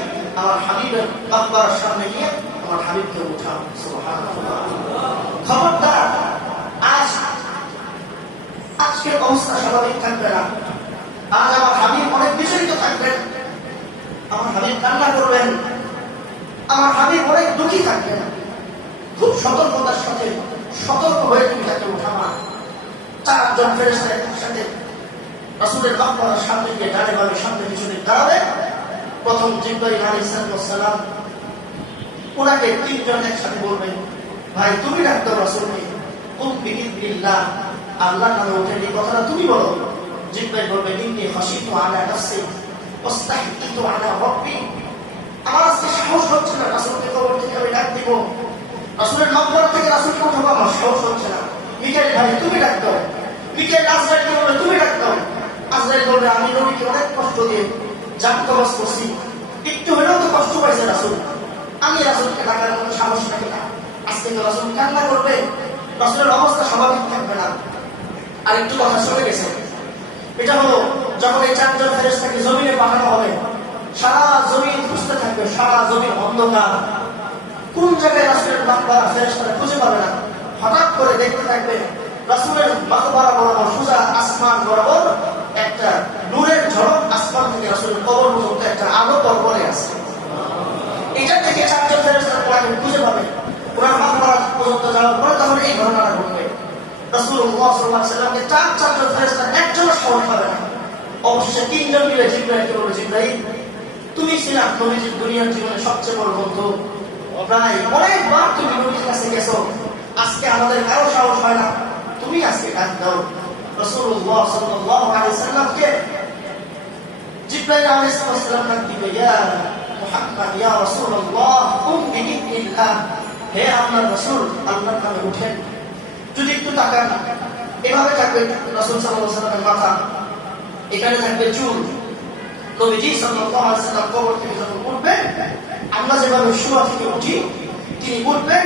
আমার হাবিবের মাকবারার সামনে গিয়ে আমার হাবিবকে উঠাও। সুবহানাল্লাহ। খবরদার আজকের অবস্থা স্বাভাবিক থাকবে না। আজ আমার হাবিব অনেক বিচলিত থাকবেন, আমার হাবিব কান্না করবেন, আমার হাবিব অনেক দুঃখী থাকবেন। খুব সতর্কতার সাথে সতর্ক হয়ে তুমি তাকে উঠাবা। চারজন ফেরেশতা একসাথে রাসূলের মাকবারার সামনে গিয়ে ডানে বামে সামনে পিছনে দাঁড়াবে। প্রথম জিবরাইল আলাইহিস সালাম, ওনাকে তিনজন একসাথে বলবেন, ভাই তুমি ডাক্তার রাসূলকে, কুম বিইযনিল্লাহ, আল্লাহর নামে উঠে এই কথাটা তুমি বলো। জিবরাইল বলবে, ইন্নী খাশিতু আলা নাফসি ওয়াস্তাহইতু আলা রাব্বি, আমার আজকে সাহস হচ্ছে না রাসূলকে কবর থেকে আমি ডাক দিব, রাসূলের মাকবারা থেকে রাসূলকে উঠাবো, আমার সাহস হচ্ছে না। মিকাইল ভাই তুমি ডাক দাও। মিকাইল আজরাইলকে বলবে, তুমি ডাক দাও। আজরাইল বলবে, আমি নবীকে অনেক কষ্ট দিয়ে জামকবাস করছি, একটু হলেও তো কষ্ট পাইছে রাসূল, আমি রাসূলকে ডাকার মতো সাহস রাখি না। আজকে তো রাসূল কান্না করবে, রাসূলের অবস্থা স্বাভাবিক থাকবে না। আর একটু কথা চলে গেছে, এটা হলো যখন এই চারজন ফেরেশতাকে জমিনে পাঠানো হবে, সারা জমিন খুঁজতে থাকবে, সারা জমিন অন্ধকার, কোন জায়গায় রাসূলের মাকবারা ফেরেশতারা খুঁজে পাবে না। হঠাৎ করে দেখতে থাকবে রাসূলের মাকবারা বরাবর সোজা আসমান বরাবর একটা নূরের ঝলক, আসমান থেকে রাসূলের কবর পর্যন্ত একটা আলো পরপরে আছে। এটা থেকে চারজন ফেরেশতা ওনাকে খুঁজে পাবে, ওনার মাকবারা পর্যন্ত যাওয়ার পরে তখন এই ঘটনাটা ঘটবে। রাসূলুল্লাহ সাল্লাল্লাহু আলাইহি ওয়াসাল্লামকে চারজন ফেরেশতা একজনও সাহস পাবে না। অবশেষে তিনজন মিলে জিবরাইলকে বলবে, জিবরাইল তুমি ছিলা নবীজির দুনিয়ার জীবনে সবচেয়ে বড় বন্ধু, প্রায় অনেকবার তুমি নবীর কাছে গেছো, আজকে আমাদের কারো সাহস হয় না, তুমি আজকে ডাক দাও। রাসূলুল্লাহ সাল্লাল্লাহু আলাইহি ওয়াসাল্লামকে জিবরাইল আলাইহিস সালাম ডাক দিবে, ইয়া মুহাম্মদ ইয়া রাসূলুল্লাহ কুম বিইذنিল্লাহ, হে আল্লাহর রাসূল আল্লাহর নামে উঠেন। যদি একটু তাকান, এভাবে থাকবে রাসূল সাল্লাল্লাহু আলাইহি ওয়াসাল্লামের মাথা, এখানে থাকবে চুল। নবীজি সাল্লাল্লাহু আলাইহি ওয়াসাল্লাম কবর থেকে যখন উঠবেন, আমরা যেভাবে শোয়া থেকে উঠি তিনি উঠবেন,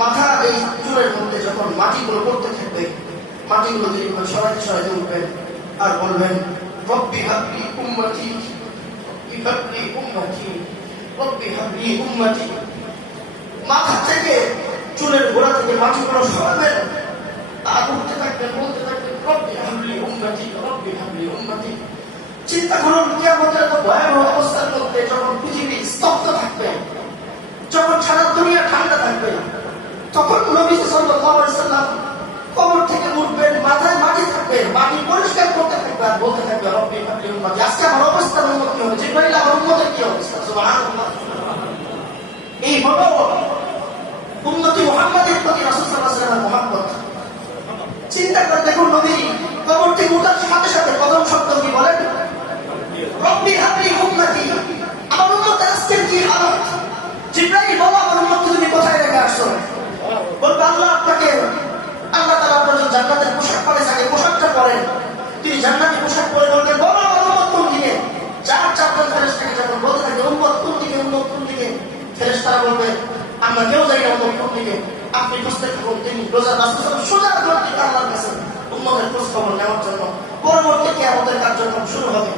মাথা এই চুলের মধ্যে যখন মাটিগুলো পড়তে থাকবে, মাটিগুলো তিনি সরাইতে সরাইতে উঠবেন আর বলবেন রব্বি হাবলি উম্মতি, রব্বি হাবলি উম্মতি, রব্বি হাবলি উম্মতি। মাথা থেকে চুলের গোড়া থেকে মাটিগুলো সরাবেন আর উঠতে থাকবেন, বলতে থাকবেন রব্বি হাবলি উম্মতি, রব্বি হাবলি উম্মতি। চিন্তা করুন কিয়ামতের এত ভয়াবহ অবস্থার মধ্যে যখন পৃথিবী স্তব্ধ থাকবে, যখন সারা দুনিয়া ঠান্ডা থাকবে, তখন নবী সাল্লাল্লাহু আলাইহি ওয়াসাল্লাম কবর থেকে উঠবেন, মাথায় মাটি থাকবে, মাটি পরিষ্কার করতে থাকবে আর বলতে থাকবে রব্বি হাবলি উম্মতি। আজকে আমার অবস্থা উম্মত কি হবে, জিবরাইল আমার উম্মতের কি অবস্থা? সুবহানাল্লাহ। এই হলো উম্মতি মুহাম্মাদের প্রতি রাসূল সাল্লাল্লাহু আলাইহি ওয়াসাল্লামের মুহাব্বত। চিন্তা করে দেখুন, নবী কবর থেকে ওঠার সাথে সাথে প্রথম শব্দ কি বলেন? রব্বি হাবলি উম্মতি। আমার উম্মতের আজকের কি হালত? জিবরাইল বলো আমার উম্মতকে তুমি কোথায় রেখে আসছো? বলবে আল্লাহ আপনাকে, আল্লাহ তাআলা আপনার জন্য জান্নাতের পোশাক পরে থাকে, পোশাকটা পরেন। তিনি জান্নাতি পোশাক পরে বলবেন বলো আমার উম্মত কোন দিকে? চারজন ফেরেশতাকে যখন বলতে থাকে উম্মত কোন দিকে, উম্মত কোন দিকে, ফেরেশতারা বলবে আমরা কেউ জানি না উম্মত কোন দিকে, আপনি খুঁজতে থাকুন। তিনি রোজা রাসূল সোজা দৌড় দিকে আল্লাহর কাছে উম্মতের খোঁজ খবর নেওয়ার জন্য। পরবর্তী কিয়ামতের কার্যক্রম শুরু হবে।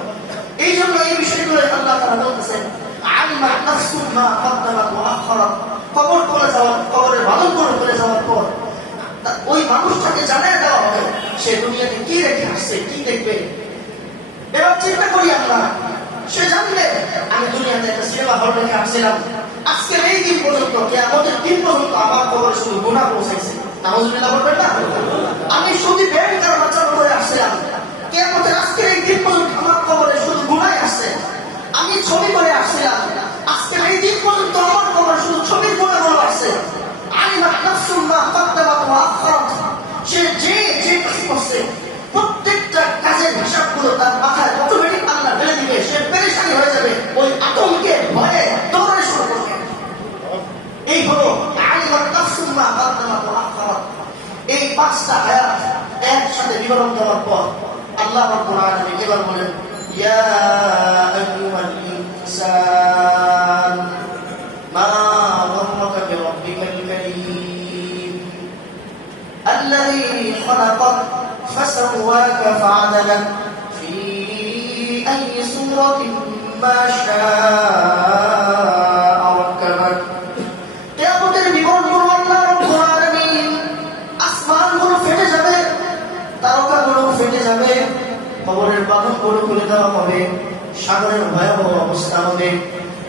এই জন্য এই বিষয়গুলো আল্লাহ তাআলা বলতেছেন আলিমাত নাফসুম মা কদ্দামাত ওয়া আখখারাত। কবর করে যাওয়ার, কবরের বাদন করে যাওয়ার পর ওই মানুষটাকে জানিয়ে দেওয়া হবে সে দুনিয়াতে কি রেখে আসছে, কি দেখবে। এবার চিন্তা করি আমরা, সে জানলে আমি দুনিয়াতে একটা সিনেমা হল রেখে আসছিলাম, আজকের এই দিন পর্যন্ত, কিয়ামতের দিন পর্যন্ত আমার কবরে শুধু গুনাহ পৌঁছাইছে। নাউযুবিল্লাহ বলবেন না? আমি শুধু ব্যাংকার বাচ্চা করে আসছিলাম, কিয়ামতের আজকের এই দিন পর্যন্ত আমার কবরে শুধু গুনাহ আসছে। আমি ছবি করে আসছিলাম, আজকের এই দিন পর্যন্ত আমার কবরে শুধু ছবির গুনাহগুলো আসছে। আলিমাত নাফসুম মা কদ্দামাত ওয়া আখখারাত। সে যে কাজ করছে প্রত্যেকটা কাজের হিসাবগুলো তার মাথায় অটোমেটিক আল্লাহ ঢেলে দিবে। সে পেরেশানি হয়ে যাবে, ওই আতঙ্কে ভয়ে দৌড়ানো শুরু করবে। এই হলো আলিমাত নাফসুম মা কদ্দামাত ওয়া আখখারাত। এই পাঁচটা আয়াত একসাথে বিবরণ দেওয়ার পর আল্লাহ রাব্বুল আলামিন এবার বলেন ইয়া আইয়ুহাল ইনসান মা গররাকা বিরাব্বিকাল কারীম আল্লাযী খালাকাক ফাসাওয়াকা ফাআদালাক ফী আইয়ি সূরাতিন মা শাআ রাক্কাবাক। কিয়ামতের বিবরণ করব আল্লাহ রাব্বুল আলামিন। আসমানগুলো ফেটে যাবে, তারকাগুলো ফেটে যাবে, কবরের বাঁধনগুলো খুলে দেওয়া হবে, সাগরের ভয়াবহ অবস্থা হবে,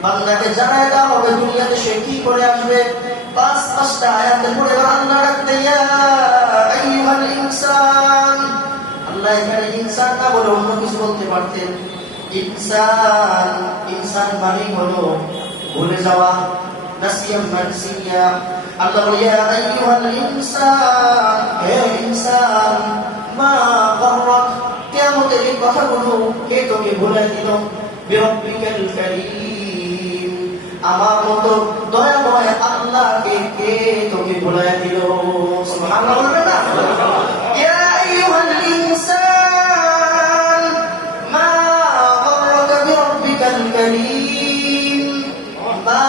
বান্দাকে জানায় দেওয়া হবে দুনিয়াতে সে কি করে আসবে। পাঁচটা আয়াতে পড়ে আল্লাহ ডাকতে ইয়া আইয়ুহাল ইনসান। আল্লাহ এখানে ইনসান না বলে অন্য কিছু বলতে পারতেন। ইনসান, ইনসান মানে হলো ভুলে যাওয়া, নাসিয়াম মানসিয়া। আল্লাহ বলে ইয়া আইয়ুহাল ইনসান, হে ইনসান মা গররাক। কিয়ামতের এই কথাগুলো কে তোকে ভুলাই দিল? বিরব্বিকাল কারীম, আমার মতো দয়াময় আল্লাহকে কে তোকে ভুলাই দিল? সুবহানাল্লাহ বলবেন না? ইয়া আইয়ুহাল ইনসান মা গররাকা বিরব্বিকাল কারীম, মা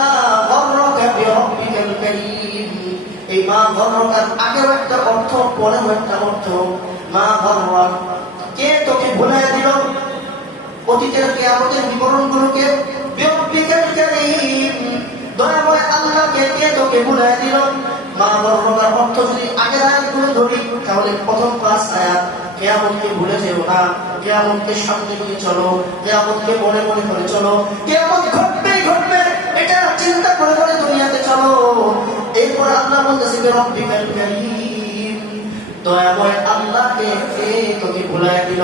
গররাকা বিরব্বিকাল কারীম। এই মা গররাকার আগেও একটা অর্থ, পরেও একটা অর্থ। মা গররাক, কে তোকে ভুলাই দিল? অতীতের কিয়ামতের বিবরণগুলোকে বিরব্বিকাল কারীম, দয়াময় আল্লাহকে কে তোকে ভুলাই দিল? মা গররাকার অর্থ যদি আগের আয়াতগুলো ধরি তাহলে প্রথম 5 আয়াত কিয়ামতকে ভুলে যেও না, কিয়ামতকে সামনে নিয়ে চলো, কিয়ামতকে মনে মনে করে চলো, কিয়ামত ঘটবেই ঘটবে এটা চিন্তা করে করে দুনিয়াতে চলো। এরপর আল্লাহ বলতেছে বিরব্বিকাল কারীম, দয়াময় আল্লাহকে কে তোকে ভুলাই দিল?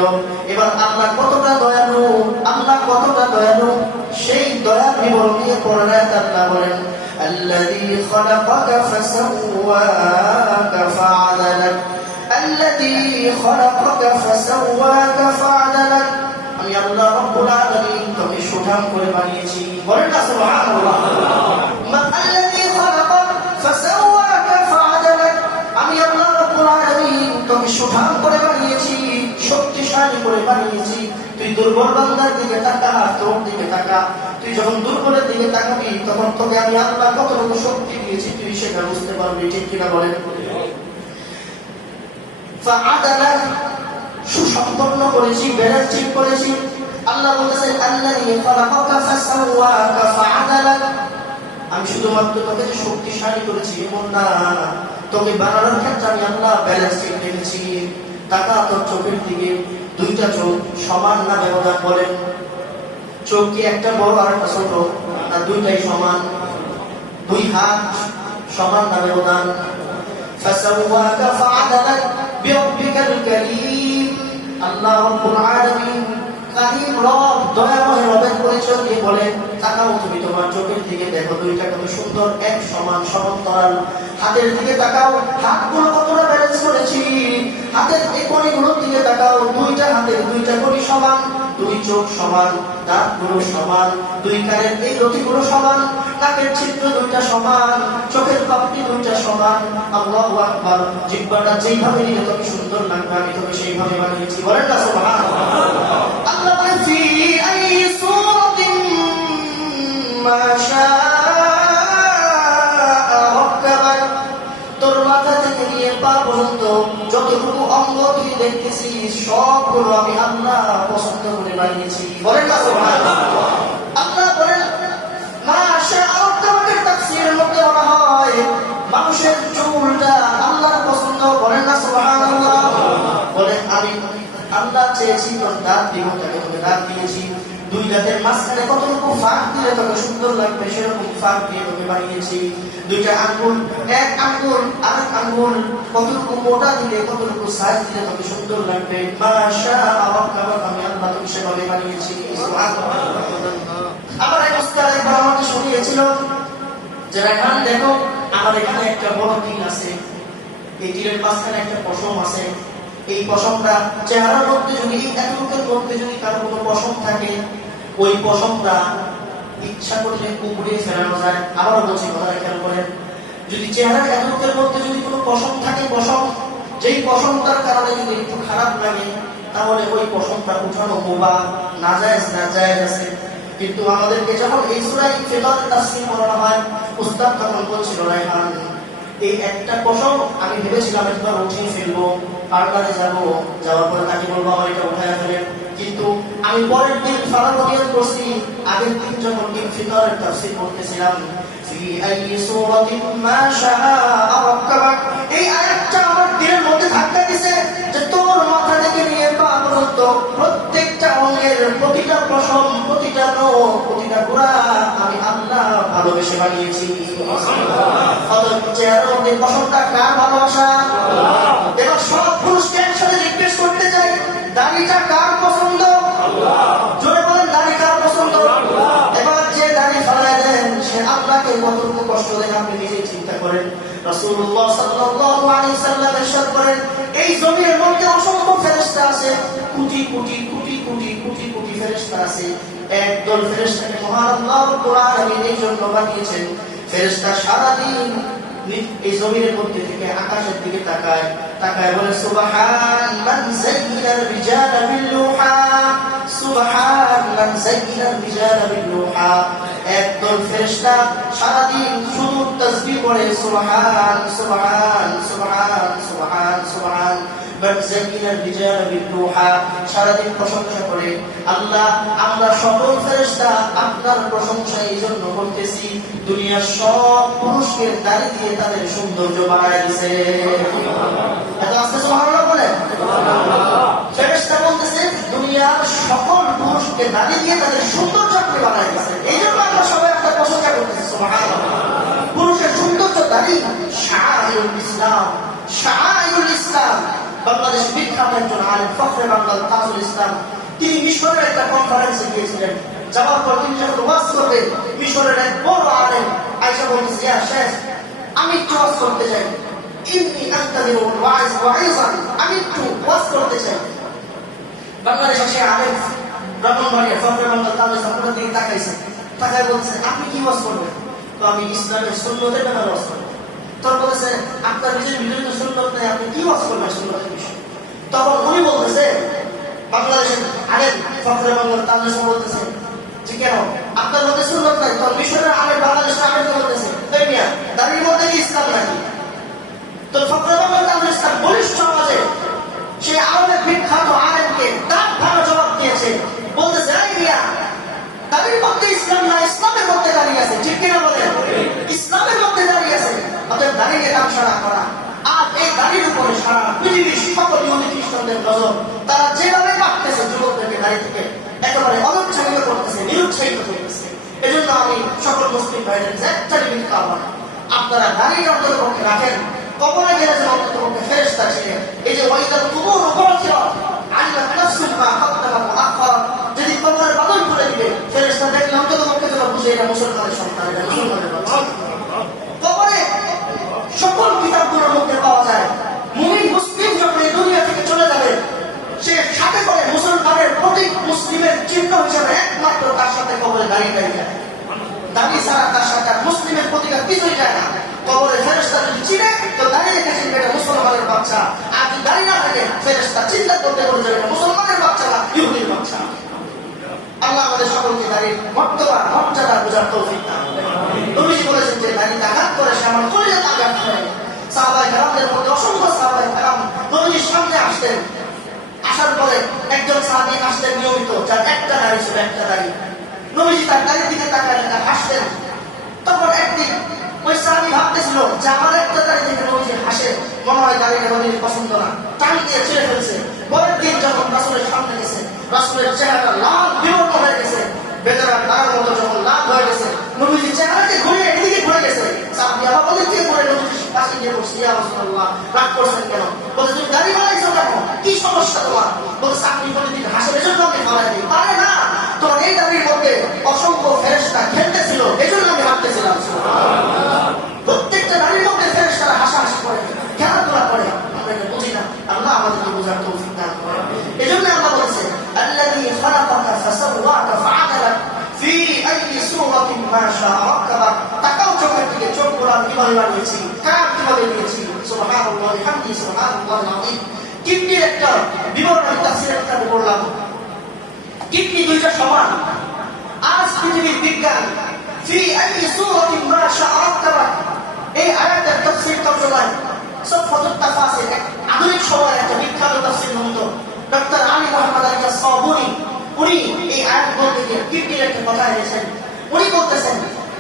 এবার আল্লাহ কতটা দয়ালু, আল্লাহ কতটা দয়ালু সেই দয়ার বিবরণ নিয়ে পড়ার আয়াত আল্লাহ বলেন আল্লাযী খালাকাকা ফাসাওয়াকা ফাআদালাক, আল্লাযী খালাকাকা ফাসাওয়াকা ফাআদালাক। আমি আল্লাহ রাব্বুল আলামিন তোকে সুঠাম করে বানিয়েছি, বলেন না সুবহানাল্লাহ। মাআল্লাযী খালাকাক ফাসাওয়াকা ফাআদালাক, আমি আল্লাহ রাব্বুল আলামিন তোকে সুঠাম করে বানিয়েছি, শক্তিশালী করে বানিয়েছি। তুই দুর্বল বান্দার দিকে তাকা, তোর দিকে তাকা। তুই যখন দুর্বলের দিকে তাকাবি তখন তোকে আমি আল্লাহ কতটুকু শক্তি দিয়েছি তুই সেটা বুঝতে পারবি, ঠিক কিনা বলেন? ফাআদালাক, সুসম্পন্ন করেছি, ব্যালেন্স ঠিক করেছি। আল্লাহ বলেছেন আল্লাযী খালাকাকা ফাসাওয়াকা ফাআদালাক, আমি শুধুমাত্র তোকে যে শক্তিশালী করেছি এমন না, তোকে বানানোর ক্ষেত্রে আমি আল্লাহ ব্যালেন্স ঠিক রেখেছি। তাকা তোর চোখের দিকে, দুইটা চোখ সমান না ব্যবধান? বলেন, চোখ কি একটা বড় আর একটা ছোট? না, দুইটাই সমান। দুই হাত সমান না ব্যবধান? ফাসাওয়াকা ফাআদালাক বিরাব্বিকাল কারীম, আল্লাহ রাব্বুল আলামিন কারীম রব, দয়াময় রবের পরিচয় দিয়ে বলেন তাকাও তুমি তোমার চোখের দিকে, দেখো দুইটা কত সুন্দর, এক সমান সমান্তরাল। হাতের দিকে তাকাও, হাতগুলো কতটা ব্যালেন্স করেছি। হাতের এই কড়িগুলোর দিকে তাকাও, দুইটা হাতের দুইটা কড়ি সমান, দুই চোখ সমান, দাঁতগুলো সমান, দুই কানের এই লতিগুলো সমান, নাকের ছিদ্র দুইটা সমান, চোখের পাপড়ি দুইটা সমান। আল্লাহু আকবার। জিহ্বাটা যেইভাবে নিয়ে তোকে সুন্দর লাগবে আমি তোকে সেইভাবে বানিয়েছি। বলেন না সুবহানাল্লাহ। আল্লাহ বলেন ফি আই সূরাতিন মা শাআ রাক্কাবাক, তোর মাথা থেকে নিয়ে পা পর্যন্ত যতটুকু অঙ্গ তুই দেখতেছিস সবগুলো আমি আল্লাহ পছন্দ করে বানিয়েছি। বলেন না সুবহানাল্লাহ। আল্লাহ বলেন মা শাআ রাক্কাবাকের তাফসীরের মধ্যে বলা হয় মানুষের চুলটা আল্লাহর পছন্দ। বলেন না সুবহানাল্লাহ। বলেন আমি আল্লাহ চেয়েছি তোর দাঁত দিব, তাকে তোকে দাঁত দিয়েছি। দুই দাঁতের মাঝখানে কতটুকু ফাঁক দিলে তোকে সুন্দর লাগবে সেরকম ফাঁক দিয়ে তোকে বানিয়েছি। দুইটা আঙ্গুল, এক আঙ্গুল আরেক আঙ্গুল কতটুকু মোটা দিলে কতটুকু সাইজ দিলে তোকে সুন্দর লাগবে। মাশাআল্লাহ, আমি আল্লাহ তোকে সেভাবে বানিয়েছি। আমার এক উস্তাদ একবার আমাকে শুনিয়েছিল যে রায়হান দেখো আমার এখানে একটা বড় তিল আছে, এই তিলের মাঝখানে একটা পশম আছে। এই পশমটা চেহারার মধ্যে যদি এতটুকুর মধ্যে যদি কারো কোনো পশম থাকে, ওই পশমটা ইচ্ছা করলে উপড়িয়ে ফেলানো যায়। আবারও বলছি, কথা খেয়াল করেন, যদি চেহারার এতটুকুর মধ্যে যদি কোনো পশম থাকে, পশম যেই পশমটার কারণে যদি একটু খারাপ লাগে তাহলে ওই পশমটা উঠানো মুবাহ, নাজায়েজ আছে। কিন্তু আমাদেরকে যখন এই সূরা ইনফিতারের তাফসীর পড়ানো হয়, উস্তাদ তখন বলছিল রায়হান এই একটা পশম আমি ভেবেছিলাম একবার উঠিয়ে ফেলবো, পার্লারে যাবো, যাওয়ার পরে তাকে বলবো আমার এটা উঠায় ফেলেন। কিন্তু আমি পরের দিন ফারাবিয়াত করছি, আগের দিন যখন ইনফিতারের তাফসীর পড়তেছিলাম ফি আই সূরাতিন মা শাআ রাক্কাবাক, এই আয়াতটা আমার দিলের মধ্যে ধাক্কা দিয়েছে যে তোর মাথা থেকে নিয়ে পা পর্যন্ত প্রত্যেকটা অঙ্গের প্রতিটা পশম, প্রতিটা নখ, প্রতিটা গোড়া আমি আল্লাহ ভালোবেসে বানিয়েছি। চেহারার মধ্যে পশমটা কার ভালোবাসা? এবার সব পুরুষকে একসাথে রিকোয়েস্ট করতে চাই, দাড়িটা কার পছন্দ? জোরে বলেন, দাড়ি কার পছন্দ? এবার যে দাড়ি ফেলায় দেন সে আল্লাহকে কতটুকু কষ্ট দেন আপনি নিজেই চিন্তা করেন। রাসূলুল্লাহ সাল্লাল্লাহু আলাইহি সাল্লাম ইরশাদ করেন এই জমিনের মধ্যে অসংখ্য ফেরেশতা আছে, কোটি কোটি কোটি কোটি কোটি কোটি ফেরেশতা আছে। একদল ফেরেশতাকে মহান আল্লাহ রাব্বুল আলামিন এই জন্য বানিয়েছেন, ফেরেশতা সারাদিন এই জমিনের মধ্যে থেকে আকাশের দিকে তাকায়, তাকায় বলে সুবহান মান যায়্যানার রিজালা বিল লুহা, সুবহান মান যায়্যানার রিজালা বিল লুহা। একদল ফেরেশতা সারাদিন শুধু তাসবিহ করে সুবহান সুবহান সুবহান সুবহান সুবহান মান যায়্যানার রিজালা বিল লুহা, সারাদিন প্রশংসা করে আল্লাহ আমরা সকল ফেরেশতা আপনার প্রশংসা এই জন্য করতেছি দুনিয়ার সব পুরুষকে দাড়ি দিয়ে তাদের সৌন্দর্য বাড়ায় দিয়েছে। এত আস্তে সুবহানাল্লাহ বলেন। ফেরেশতা বলতেছে দুনিয়ার সকল পুরুষকে দাড়ি দিয়ে তাদের সৌন্দর্য আপনি বাড়ায় দিয়েছেন, এই জন্য আমরা সবাই একটা প্রশংসা করতেছি সুবহানাল্লাহ। পুরুষের সৌন্দর্য দাড়ি শাআইরুল ইসলাম, শাআইরুল ইসলাম। বাংলাদেশ বিখ্যাত একজন আলেম ফখরে বাংলার তাজুল ইসলাম, তিনি মিশরের একটা কনফারেন্সে গিয়েছিলেন। যাওয়ার পর তিনি যখন ওয়াজ করবেন, মিশরের এক বড় আলেম আয়েশা বলতেছে ইয়া শেখ আমি একটু ওয়াজ করতে চাই, ইন্নী আনতাযিরু ওয়াইজান, আমি একটু ওয়াজ করতে চাই। বাংলাদেশের সেই আলেম ব্রাহ্মণবাড়িয়া ফখরে বাংলার তাজুল ইসলামের দিকে তাকাইছে, তাকায় বলছে আপনি কি ওয়াজ করবেন? তো আমি ইসলামের সুন্নতের ব্যাপারে ওয়াজ করবো। তখন বলেছে আপনার নিজের ভিতরে তো সুন্নত নেই, আপনি কি ওয়াজ করবেন সুন্নতের বিষয়? তখন উনি বলতেছে বাংলাদেশের আলেম ফখরে বাংলার তাজুল বলতেছে যে কেন আপনার মধ্যে সুন্নত নাই? তখন মিশরের আলেম বাংলাদেশের আলেমকে বলতেছে এই মিয়া দাড়ির মধ্যে কি ইসলাম নাকি? তো ফখরে বাংলার তাজুল ইসলাম বলিষ্ঠ সমাজে সেই আলেমের বিখ্যাত আলেমকে তার ভালো জবাব দিয়েছে, বলতেছে এই মিয়া দাড়ির মধ্যে ইসলাম না, ইসলামের মধ্যে দাঁড়িয়ে আছে। ঠিক কিনা বলেন? ইসলামের মধ্যে দাঁড়িয়ে আছে। অতএব দাঁড়িয়ে তামসা না করা। আর এই দাঁড়ির উপরে সারা পৃথিবীর সকল ইহুদি খ্রিস্টানদের নজর। তারা যেভাবে কাটতেছে যুবকদেরকে দাঁড়ি থেকে একেবারে অনুৎসাহিত করতেছে, নিরুৎসাহিত করতেছে। এই জন্য আমি সকল মুসলিম ভাইদের একটা লিমিট খাওয়া, আপনারা দাঁড়িয়ে অন্তত পক্ষে রাখেন। কবরে গেলে যেন অন্তত পক্ষে ফেরেশতা ছিলেন। এই যে ওয়াইদাল কুবুর উপরছিল আল্লাহ নাফসুল মা কদ্দামাত ওয়া আখার, যদি কবরের বাদল খুলে দিবে ফেরেশতা দেখলে অন্তত পক্ষে যেন বুঝে এটা মুসলমানের সন্তান, এটা মুসলমানের বাচ্চা। কবরে সকল কিতাবগুলোর মধ্যে পাওয়া যায় মুমিন মুসলিম যখন এই দুনিয়া থেকে চলে যাবে সে সাথে করে মুসলমানের প্রতীক মুসলিমের চিহ্ন হিসেবে একমাত্র তার সাথে কবরে দাঁড়িয়ে যায়। দাঁড়িয়ে ছাড়া তার সাথে মুসলিমের প্রতীক আর কিছুই যায় না। কবরে ফেরেশতা যদি চিনে তো দাঁড়িয়ে রেখে চিনবে এটা মুসলমানের বাচ্চা, আর যদি দাঁড়িয়ে না থাকে ফেরেশতা চিন্তা করতে বলে যাবে মুসলমানের বাচ্চা না ইহুদির বাচ্চা। আল্লাহ আমাদের সকলকে দাঁড়িয়ে মর্যাদা বোঝার তৌফিক দান করেন। নবীজি বলেছেন যে দাঁড়িয়ে আঘাত করে সে আমার কলিজাতে আঘাত করে। সাহাবায়ে কেরামদের মধ্যে অসংখ্য সাহাবায়ে কেরাম নবীজির সামনে আসতেন, আসার পরে একজন সাহাবী আসতেন নিয়মিত, যার একটা দাড়ি ছিল, একটা দাড়ি। নবীজি তার দাড়ির দিকে তাকালেন আর হাসতেন। তখন একদিন ওই সাহাবী ভাবতেছিল যে আমার একটা দাড়ি দেখে নবীজি হাসে, মনে হয় দাড়িটা নবীর পছন্দ না, টান দিয়ে ছেড়ে ফেলছে। পরের দিন যখন রাসূলের সামনে গেছে, রাসূলের চেহারা লাল বিবর্ণ হয়ে গেছে, বেচারার তারার মতো যখন লাল হয়ে গেছে, নবীজির চেহারাকে ঘুরে এদিকে ঘুরে গেছে। সাহাবী আবার বলে দিয়ে ঘুরে নবীজির পাশে গিয়ে বসে, ইয়া রাসূলুল্লাহ রাগ করছেন কেন? বলে তুমি দাড়ি বানাইছো কেন, কি সমস্যা তোমার? বলে আপনি প্রতিদিন হাসেন এজন্য আমি ফালাই দিই। পারে না, তোমার এই দাড়ির মধ্যে অসংখ্য ফেরেশতা খেলতেছিল এজন্য আমি হাঁটতেছিলাম। প্রত্যেকটা দাড়ির মধ্যে ফেরেশতারা হাসাহাসি করে, খেলাধুলা করে, আমরা এটা বুঝি না। আল্লাহ আমাদেরকে বোঝার তৌফিক দান করেন। এজন্য আল্লাহ বলেছে আল্লাযী খালাকাকা ফাসাওয়াকা ফাআদালাক ফি আইয়ি সূরাতিন মা শাআ রাকাবাক। তাকাও চোখের দিকে, চোখগুলো আমি কিভাবে বানিয়েছি, কান কিভাবে দিয়েছি। সুবহানাল্লাহি হামদি সুবহানাল্লাহিল আযীম। কিডনির একটা বিবরণ তাফসীরে একটা বললাম, কিডনি দুইটা সমান। আজ পৃথিবীর বিজ্ঞান ফি আইয়ি সূরাতিন মা শাআ রাকাবাক এই আয়াতের তাফসীর তর্জমায় সফাতুত তাফাসির আধুনিক সময়ের একটা বিখ্যাত তাফসীর গ্রন্থ ডক্টর আলী মোহাম্মদ আলী সাবুনি, উনি এই আয়াত বলতে গিয়ে কিডনির একটা কথা এনেছেন। উনি বলতেছেন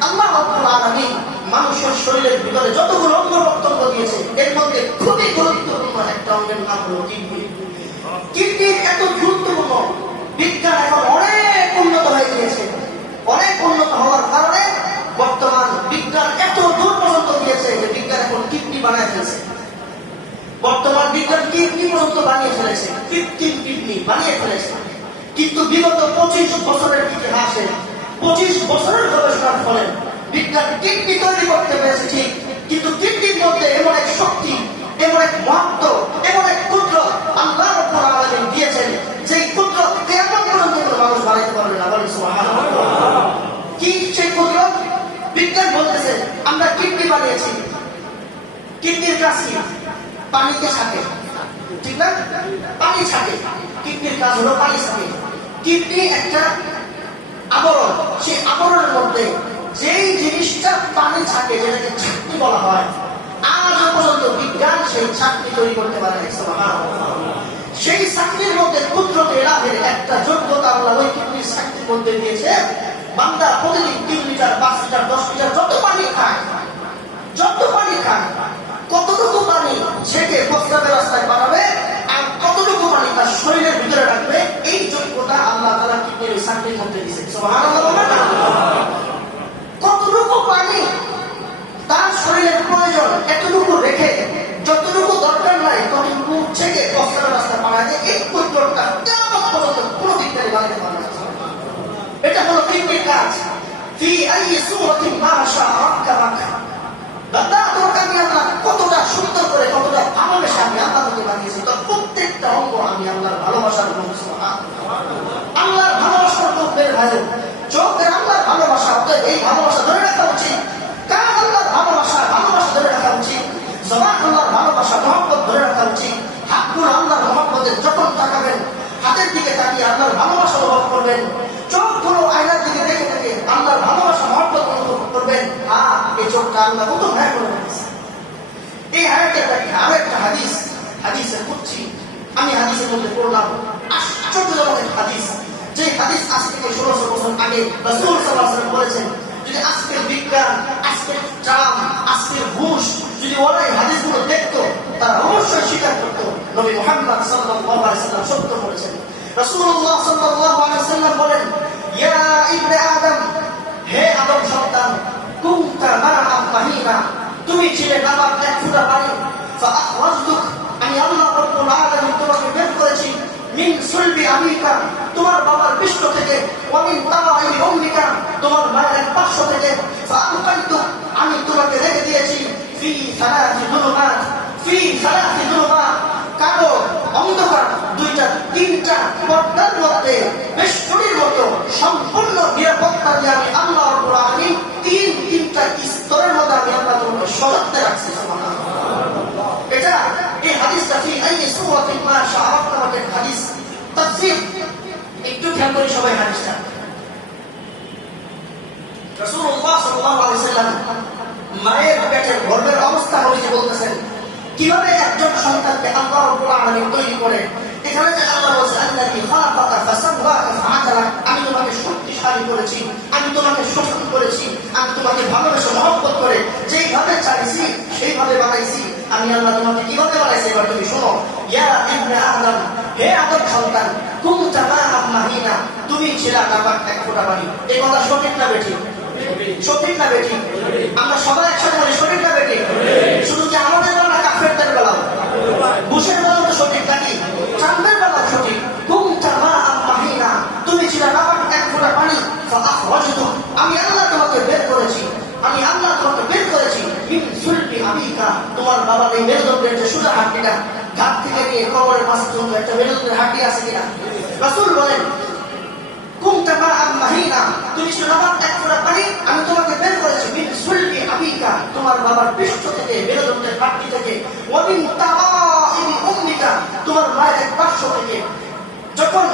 আল্লাহ রাব্বুল আলামিন মানুষের শরীরের ভিতরে যতগুলো অঙ্গ প্রত্যঙ্গ দিয়েছে এর মধ্যে খুবই গুরুত্বপূর্ণ একটা অঙ্গের নাম হলো কিডনি। কিডনির এত গুরুত্বপূর্ণ, বিজ্ঞান এখন অনেক উন্নত হয়ে গিয়েছে। অনেক উন্নত হওয়ার কারণে বর্তমান বিজ্ঞান এত দূর পর্যন্ত গিয়েছে যে বিজ্ঞান এখন কিডনি বানিয়ে ফেলেছে। বর্তমান বিজ্ঞান কিডনি পর্যন্ত বানিয়ে ফেলেছে, কৃত্রিম কিডনি বানিয়ে ফেলেছে। কিন্তু বিগত 25 বছরের ইতিহাসে 25 বছরের গবেষণার ফলে বিজ্ঞান কিডনি তৈরি করতে পেরেছে ঠিক, কিন্তু কিডনির মধ্যে এমন এক শক্তি, এমন এক মহত্ব, এমন এক কুদরত আল্লাহ রাব্বুল আলামিন দিয়েছেন, যেই কুদরত কিয়ামত পর্যন্ত কোনো মানুষ বানাইতে পারবে না। বলেন সুবহানাল্লাহ। কি সেই কুদরত? বিজ্ঞান বলতেছে আমরা কিডনি বানিয়েছি। কিডনির কাজ কি? পানিকে ছাঁকে, ঠিক না? পানি ছাঁকে, কিডনির কাজ হলো পানি ছাঁকে। কিডনি একটা আবরণ, সেই আবরণের মধ্যে যেই জিনিসটা পানি ছাঁকে যেটাকে ছাঁকনি বলা হয়, আজ পর্যন্ত বিজ্ঞান সেই ছাঁকনি তৈরি করতে পারে না। সুবহানাল্লাহ। সেই ছাঁকনির মধ্যে কুদরতে ইলাহির একটা যোগ্যতা আল্লাহ ওই কিডনির ছাঁকনির মধ্যে দিয়েছে। বান্দা প্রতিদিন 3 লিটার 5 লিটার 10 লিটার যত পানি খায়, কতটুকু পানি ছেঁকে প্রস্রাবের রাস্তায় বাড়াবে আর কতটুকু পানি তার শরীরের ভিতরে রাখবে, এই যোগ্যতা আল্লাহ তাআলা কিডনির ছাঁকনির মধ্যে দিয়েছে। সুবহানাল্লাহ। কতটুকু পানি তার শরীরের প্রয়োজন এতটুকু রেখে যতটুকু দরকার নাই ততটুকু ছেঁকে প্রস্রাবের রাস্তায় বাড়াবে, এই কুদরতটা কিয়ামত পর্যন্ত কোনো বিজ্ঞানী বানাতে পারবে না। এটা হলো কিডনির কাজ। ফি আইয়ি সূরাতিন মা শাআ রাকাবাক। বান্দা তোর কাছে আল্লাহ কতটা সুন্দর করে, কতটা ভালোবেসে আমি আল্লাহ তোকে বানিয়েছি, তোর প্রত্যেকটা অঙ্গ আমি আল্লাহর ভালোবাসার গুণ। সুবহানাল্লাহ। আল্লাহর ভালোবাসার গুণ বের হয়, চোখের আল্লাহর ভালোবাসা, অতএব এই ভালোবাসা ধরে রাখা উচিত। কার আল্লাহর ভালোবাসা ধরে রাখা উচিত। জবান আল্লাহর ভালোবাসা মহব্বত ধরে রাখা উচিত। হাতগুলো আল্লাহর মহব্বতের যখন তাকাবেন, হাতের দিকে তাকিয়ে আল্লাহর ভালোবাসা অনুভব করবেন। চোখগুলো আয়নার দিকে দেখে দেখে আল্লাহর ভালোবাসা মহব্বত অনুভব করবেন। এই চোখটা আল্লাহ কত ন্যায় করে রেখেছে। এই আয়াতের ব্যাখ্যা আরো একটা হাদিসে কুদসি আমি হাদিসের মধ্যে পড়লাম, আশ্চর্যজনক একটা হাদিস। যে হাদিস আজ থেকে 1600 বছর আগে রাসূল সাল্লাল্লাহু আলাইহি ওয়াসাল্লাম বলেছেন। যদি আজকের বিজ্ঞান, আজকের ট্রাম, আজকের ঘুষ যদি ওরা এই হাদিসগুলো দেখতো, তারা অবশ্যই স্বীকার করতো নবী মুহাম্মদ সাল্লাল্লাহু আলাইহি ওয়াসাল্লাম সত্য বলেছেন। রাসূলুল্লাহ সাল্লাল্লাহু আলাইহি ওয়াসাল্লাম বলেন, ইয়া ইবনে আদম, হে আদম সন্তান, কুনতা মারাআম মাহিনা, তুমি ছিলে নাবাক এক ফোঁটা পানি। ফাআখরাজতুক, আমি আল্লাহ রাব্বুল আলামিন তোমাকে বের করেছি। মিন সুলবি আবিকা, তোমার বাবার পৃষ্ঠ থেকে। ওয়া মিন তাওয়াইবি উম্মিকা, তোমার মায়ের এক পার্শ্ব থেকে। ফাআলকাইতুক, আমি তোমাকে রেখে দিয়েছি। ফি সালাসি যুলুমাত, কালো অন্ধকার তিনটা পর্দার মধ্যে বেষ্টনীর মতো সম্পূর্ণ নিরাপত্তা দিয়ে আমি আল্লাহ রাব্বুল আলামিন তিনটা স্তরের মধ্যে আমি আল্লাহ তোমাকে সজাগতে রাখছি। এটা এই হাদিসটা ফি আইয়ি সূরাতিন মা শাআরাত নামক হাদিস। তাফসীর একটু খেয়াল করি সবাই হাদিসটা। রাসূলুল্লাহ সাল্লাল্লাহু আলাইহি ওয়াসাল্লাম মায়ের পেটের গর্ভের অবস্থা নবীজি বলতেছেন কিভাবে একজন সন্তানকে আল্লাহ রাব্বুল আলামিন তৈরি করে। এখানে যে আল্লাহ বলেছে আল্লাযী খালাকাকা ফাসাওয়াকা ফাআদালাক, আমি তোমাকে শক্তিশালী করেছি, আমি তোমাকে শোষণ করেছি, আমি তোমাকে ভালোবেসে মহব্বত করে যেইভাবে চাইছি সেইভাবে বানাইছি। আমি আল্লাহ তোমাকে কিভাবে বানাইছি এবার তুমি শোনো। ইয়া ইবনে আদম, হে আদম সন্তান, কুনতা মাআম মাহিনা, তুমি ছিলা নাবাক এক ফোঁটা পানি। এই কথা সঠিক না বেঠিক? সঠিক না বেঠিক? আমরা সবাই একসাথে বলি সঠিক না বেঠিক? শুধু কি আমাদের বেলা, কাফেরদের বেলা? ঘুষের বেলা তো সঠিক নাকি? চাঁদের বেলা সঠিক। কুনতা মাআম মাহিনা, তুমি ছিলা নাবাক এক ফোঁটা পানি। ফাআখরাজতুক, আমি আল্লাহ তোমাকে বের করেছি। আমি আল্লাহ তোমাকে বের করেছি। মিন সুলবি আবিকা, তোমার বাবার এই মেরুদণ্ডের যে সোজা হাড্ডিটা, ঘাট থেকে নিয়ে কবরের মাঝে পর্যন্ত একটা মেরুদণ্ডের হাড্ডি আছে কিনা? রাসূল বলেন কুনতা মাআম মাহিনা, তুমি ছিল নাবাক এক ফোঁটা পানি, আমি তোমাকে বের করেছি। মিন সুলবি আবিকা, তোমার বাবার পৃষ্ঠ থেকে, মেরুদণ্ডের হাড্ডি থেকে। ওয়া মিন তাওয়াইবি উম্মিকা, তোমার মায়ের এক পার্শ্ব থেকে। যখন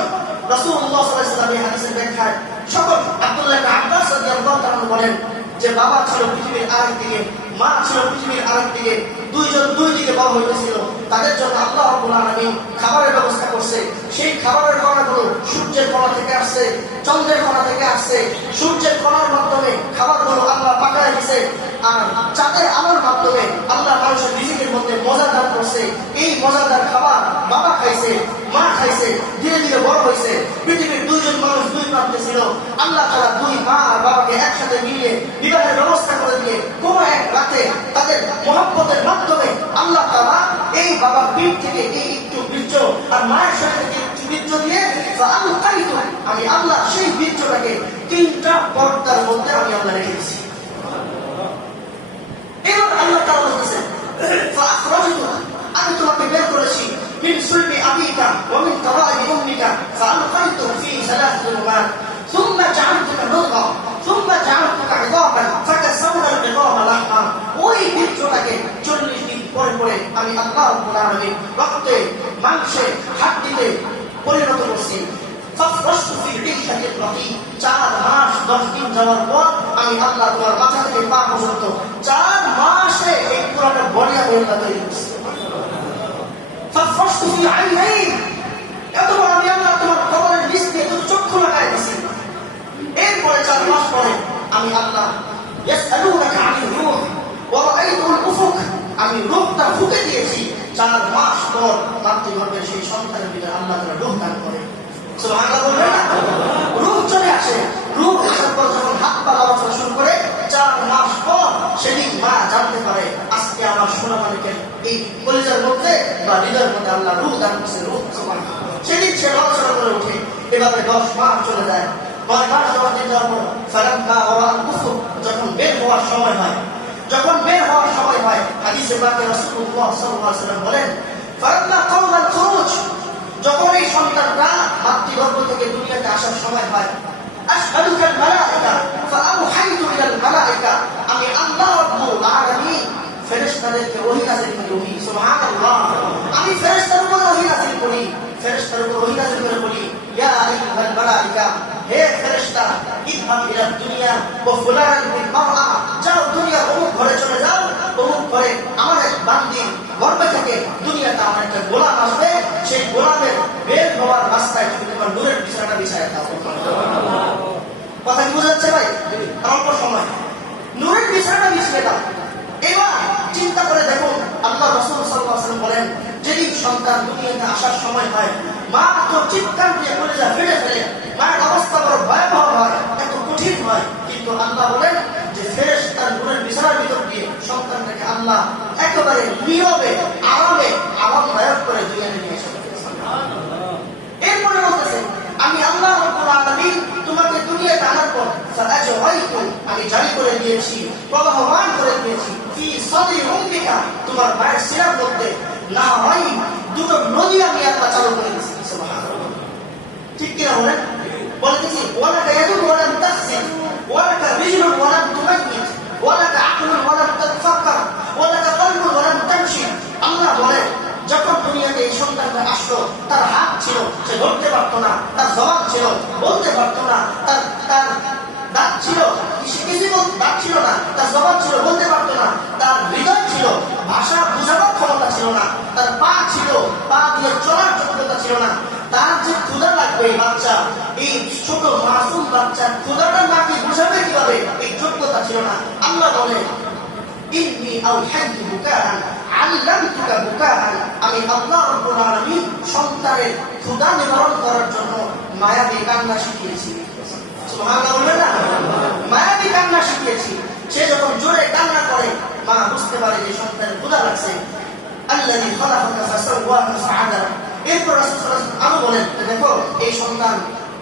রাসূলুল্লাহ সাল্লাল্লাহু আলাইহি ওয়াসাল্লাম এই হাদিসের ব্যাখ্যায় সকল আব্দুল্লাহ ইবনে আব্বাস রাদিয়াল্লাহু তাআলা বলেন যে বাবা ছিল পৃথিবীর আরেক দিকে, মা ছিল পৃথিবীর আরেক দিকে, দুইজন দুই দিকে বড় হইতেছিল। তাদের জন্য আল্লাহ রাব্বুল আলামিন খাবারের ব্যবস্থা করছে। সেই খাবারের কণাগুলো সূর্যের কণা থেকে আসছে, চন্দ্রের কণা থেকে আসছে। সূর্যের কণার মাধ্যমে খাবারগুলো আল্লাহ পাকায় দিছে, আর চাঁদের আলোর মাধ্যমে আল্লাহ মানুষের রিজিকের মধ্যে মজাদার করছে। এই মজাদার খাবার বাবা খাইছে, মা খাইছে, ধীরে ধীরে বড় হয়েছে। পৃথিবীর দুইজন মানুষ দুই প্রান্তে ছিল। আল্লাহ তাআলা দুই মা আর বাবাকে একসাথে মিলিয়ে বিবাহের ব্যবস্থা করে দিয়ে কোনো এক রাতে তাদের মহব্বতের মাধ্যমে আল্লাহ তাআলা এই বাবার পিঠ থেকে এই একটু বীর্য আর মায়ের শরীর থেকে একটু বীর্য দিয়ে আমি আল্লাহ সেই বীর্যটাকে তিনটা পর্দার মধ্যে আমি আল্লাহ রেখে দিয়েছি। এবার আল্লাহ তাআলা বলতেছেন ফাআখরাজতুক, আমি তোমাকে বের করেছি। মিন সুলবি আবিকা ওয়া মিন তাওয়াইবি উম্মিকা ফাআলকাইতুক ফি সালাসি যুলুমাত সুম্মা জাআলতুকা মুদগা সুম্মা জাআলতুকা ইদামান ফাকাসাওনা আল-ইদামা লাহমা। ওই বীর্যটাকে 40 দিন পরে পরে আমি আল্লাহ রাব্বুল আলামিন রক্তে, মাংসে, হাড্ডিতে পরিণত করছি। ফাফরাশতু ফি ঈশাতির রাকিব, 4 মাস 10 দিন যাওয়ার পর আমি আল্লাহ তোমার মাথা থেকে পা পর্যন্ত 4 মাসে এই পুরোটা বডি আল্লাহ তৈরি করছি। ফাফরাশতু ফি আইনাইন, এত বড় আমি আল্লাহ তোমার কবরের নিচ দিয়ে চক্ষু লাগাই দিছি। এরপরে 4 মাস পরে আমি আল্লাহ ইয়াসআলুনাকা আনির রূহ ওয়া রাআইতুল উফুক, আমি রূহটা ফুঁকে দিয়েছি। 4 মাস পর মাতৃগর্ভের সেই সন্তানের ভিতরে আল্লাহ তাআলা রূহ দান করে। সুবহানাল্লাহ বলবেন না? রূহ চলে আসে। রূহ আসার পর যখন হাত পা নড়াচড়া শুরু করে 4 মাস পর সেদিন মা জানতে পারে আজকে আমার সোনা মানিকের এই কলিজার মধ্যে বা হৃদয়ের মধ্যে আল্লাহ রূহ দান করছে। রূহ সুবহানাল্লাহ, সেদিন সে নড়াচড়া করে ওঠে। এভাবে 10 মাস চলে যায়। 9 মাস যাওয়ার পর ফালাম্মা ওয়ারাল কুফুর, যখন বের হওয়ার সময় হয়, হাদিসে পাকে রাসূলুল্লাহ সাল্লাল্লাহু আলাইহি ওয়াসাল্লাম বলেন ফালাম্মা কাওলাল খুরুজ, যখন এই সন্তানটা মাতৃগর্ভ থেকে দুনিয়াতে আসার সময় হয়, আশহাদুকাল মালায়েকা, ফাআউহাইতু ইলাল মালায়েকা, আমি আল্লাহ রাব্বুল আলামিন ফেরেশতাদেরকে ওহী নাযিল করি। সুবহানাল্লাহ। আমি ফেরেশতার উপর ওহী নাযিল করি, ফেরেশতার উপর ওহী নাযিল করে বলি, ইয়া আইয়ুহাল মালায়েকা, হে ফেরেশতা, ইযহাব ইলা দুনিয়া ওয়া ফুলান বিল মারআ, যাও দুনিয়া অমুক ঘরে চলে যাও, অমুক ঘরে আমার এক বান্দি গর্ভে থেকে দুনিয়াতে আমার একটা গোলাম আসবে, সেই গোলামের বের হওয়ার রাস্তায় তুমি তোমার নূরের বিছানাটা বিছায় দাও। কথা কি বোঝাচ্ছে ভাই? অল্প সময় নূরের বিছানাটা বিছিয়ে দাও। এবার চিন্তা করে দেখুন, আল্লাহ রাসূল সাল্লাল্লাহু আলাইহি ওয়াসাল্লাম বলেন, যেদিন সন্তান দুনিয়াতে আসার সময় হয়, মা তো চিৎকার দিয়ে কলিজা ফেলে ফেলে, মায়ের অবস্থা বড় ভয়াবহ হয়, এত কঠিন হয়, কিন্তু আল্লাহ বলেন যে ফেরেশতার নূরের বিছানার ভিতর দিয়ে সন্তানটাকে আল্লাহ একেবারে নীরবে আরামে আরামদায়ক করে দুনিয়াতে নিয়ে এসে এরপরে বলতেছে, আমি আল্লাহ রাব্বুল আলামিন তোমাকে দুনিয়াতে আনার পর ফাআজওয়াইতু, আমি জারি করে দিয়েছি, প্রবাহমান করে দিয়েছি, ফি সাদরি উম্মিকা, তোমার মায়ের সিনার মধ্যে না হয় দুটো নদী আমি আল্লাহ চালু করে দিয়েছি। সুবহানাল্লাহ। ঠিক কি না বলেন? বলতেছি, ওয়ালাকা ইয়াদুন ওয়া লাম তাহসিন, ওয়ালাকা রিজলুন ওয়া লাম তুমাইয়িত, ওয়ালাকা আকলুন ওয়া লাম তাতাফাক্কার, ওয়ালাকা কলবুন ওয়া লাম তামশি। আল্লাহ বলে, যখন দুনিয়াতে এই সন্তানটা আসলো, তার হাত ছিল, সে ধরতে পারতো না, তার জবান ছিল, বলতে পারতো না, তার দাঁত ছিল, দাঁত ছিল না, তার জবান ছিল, বলতে পারতো না, তার হৃদয় ছিল, ভাষা বোঝানোর ক্ষমতা ছিল না, তার পা ছিল, পা দিয়ে চলার যোগ্যতা ছিল না, তার যে ক্ষুধা লাগবে এই বাচ্চা, এই ছোট মাসুম বাচ্চার ক্ষুধাটা নাকি বোঝাবে কিভাবে, এই যোগ্যতা ছিল না। আল্লাহ বলে, ইন্নী আউহাইতু বুকাআন আল্লামতুকা বুকাআন, আমি আল্লাহ রাব্বুল আলামিন সন্তানের ক্ষুধা নিবারণ করার জন্য মায়াবী কান্না শিখিয়েছি। সুবহানাল্লাহ। মায়াবী কান্না শিখিয়েছি। সে যখন জোরে কান্না করে, মা বুঝতে পারে যে সন্তানের ক্ষুধা লাগছে। আল্লাযী খালাকাকা ফাসাওয়াকা ফাআদালা। এরপর রাসূল সাল্লাল্লাহু আলাইহি ওয়াসাল্লাম বলেন, দেখো এই সন্তান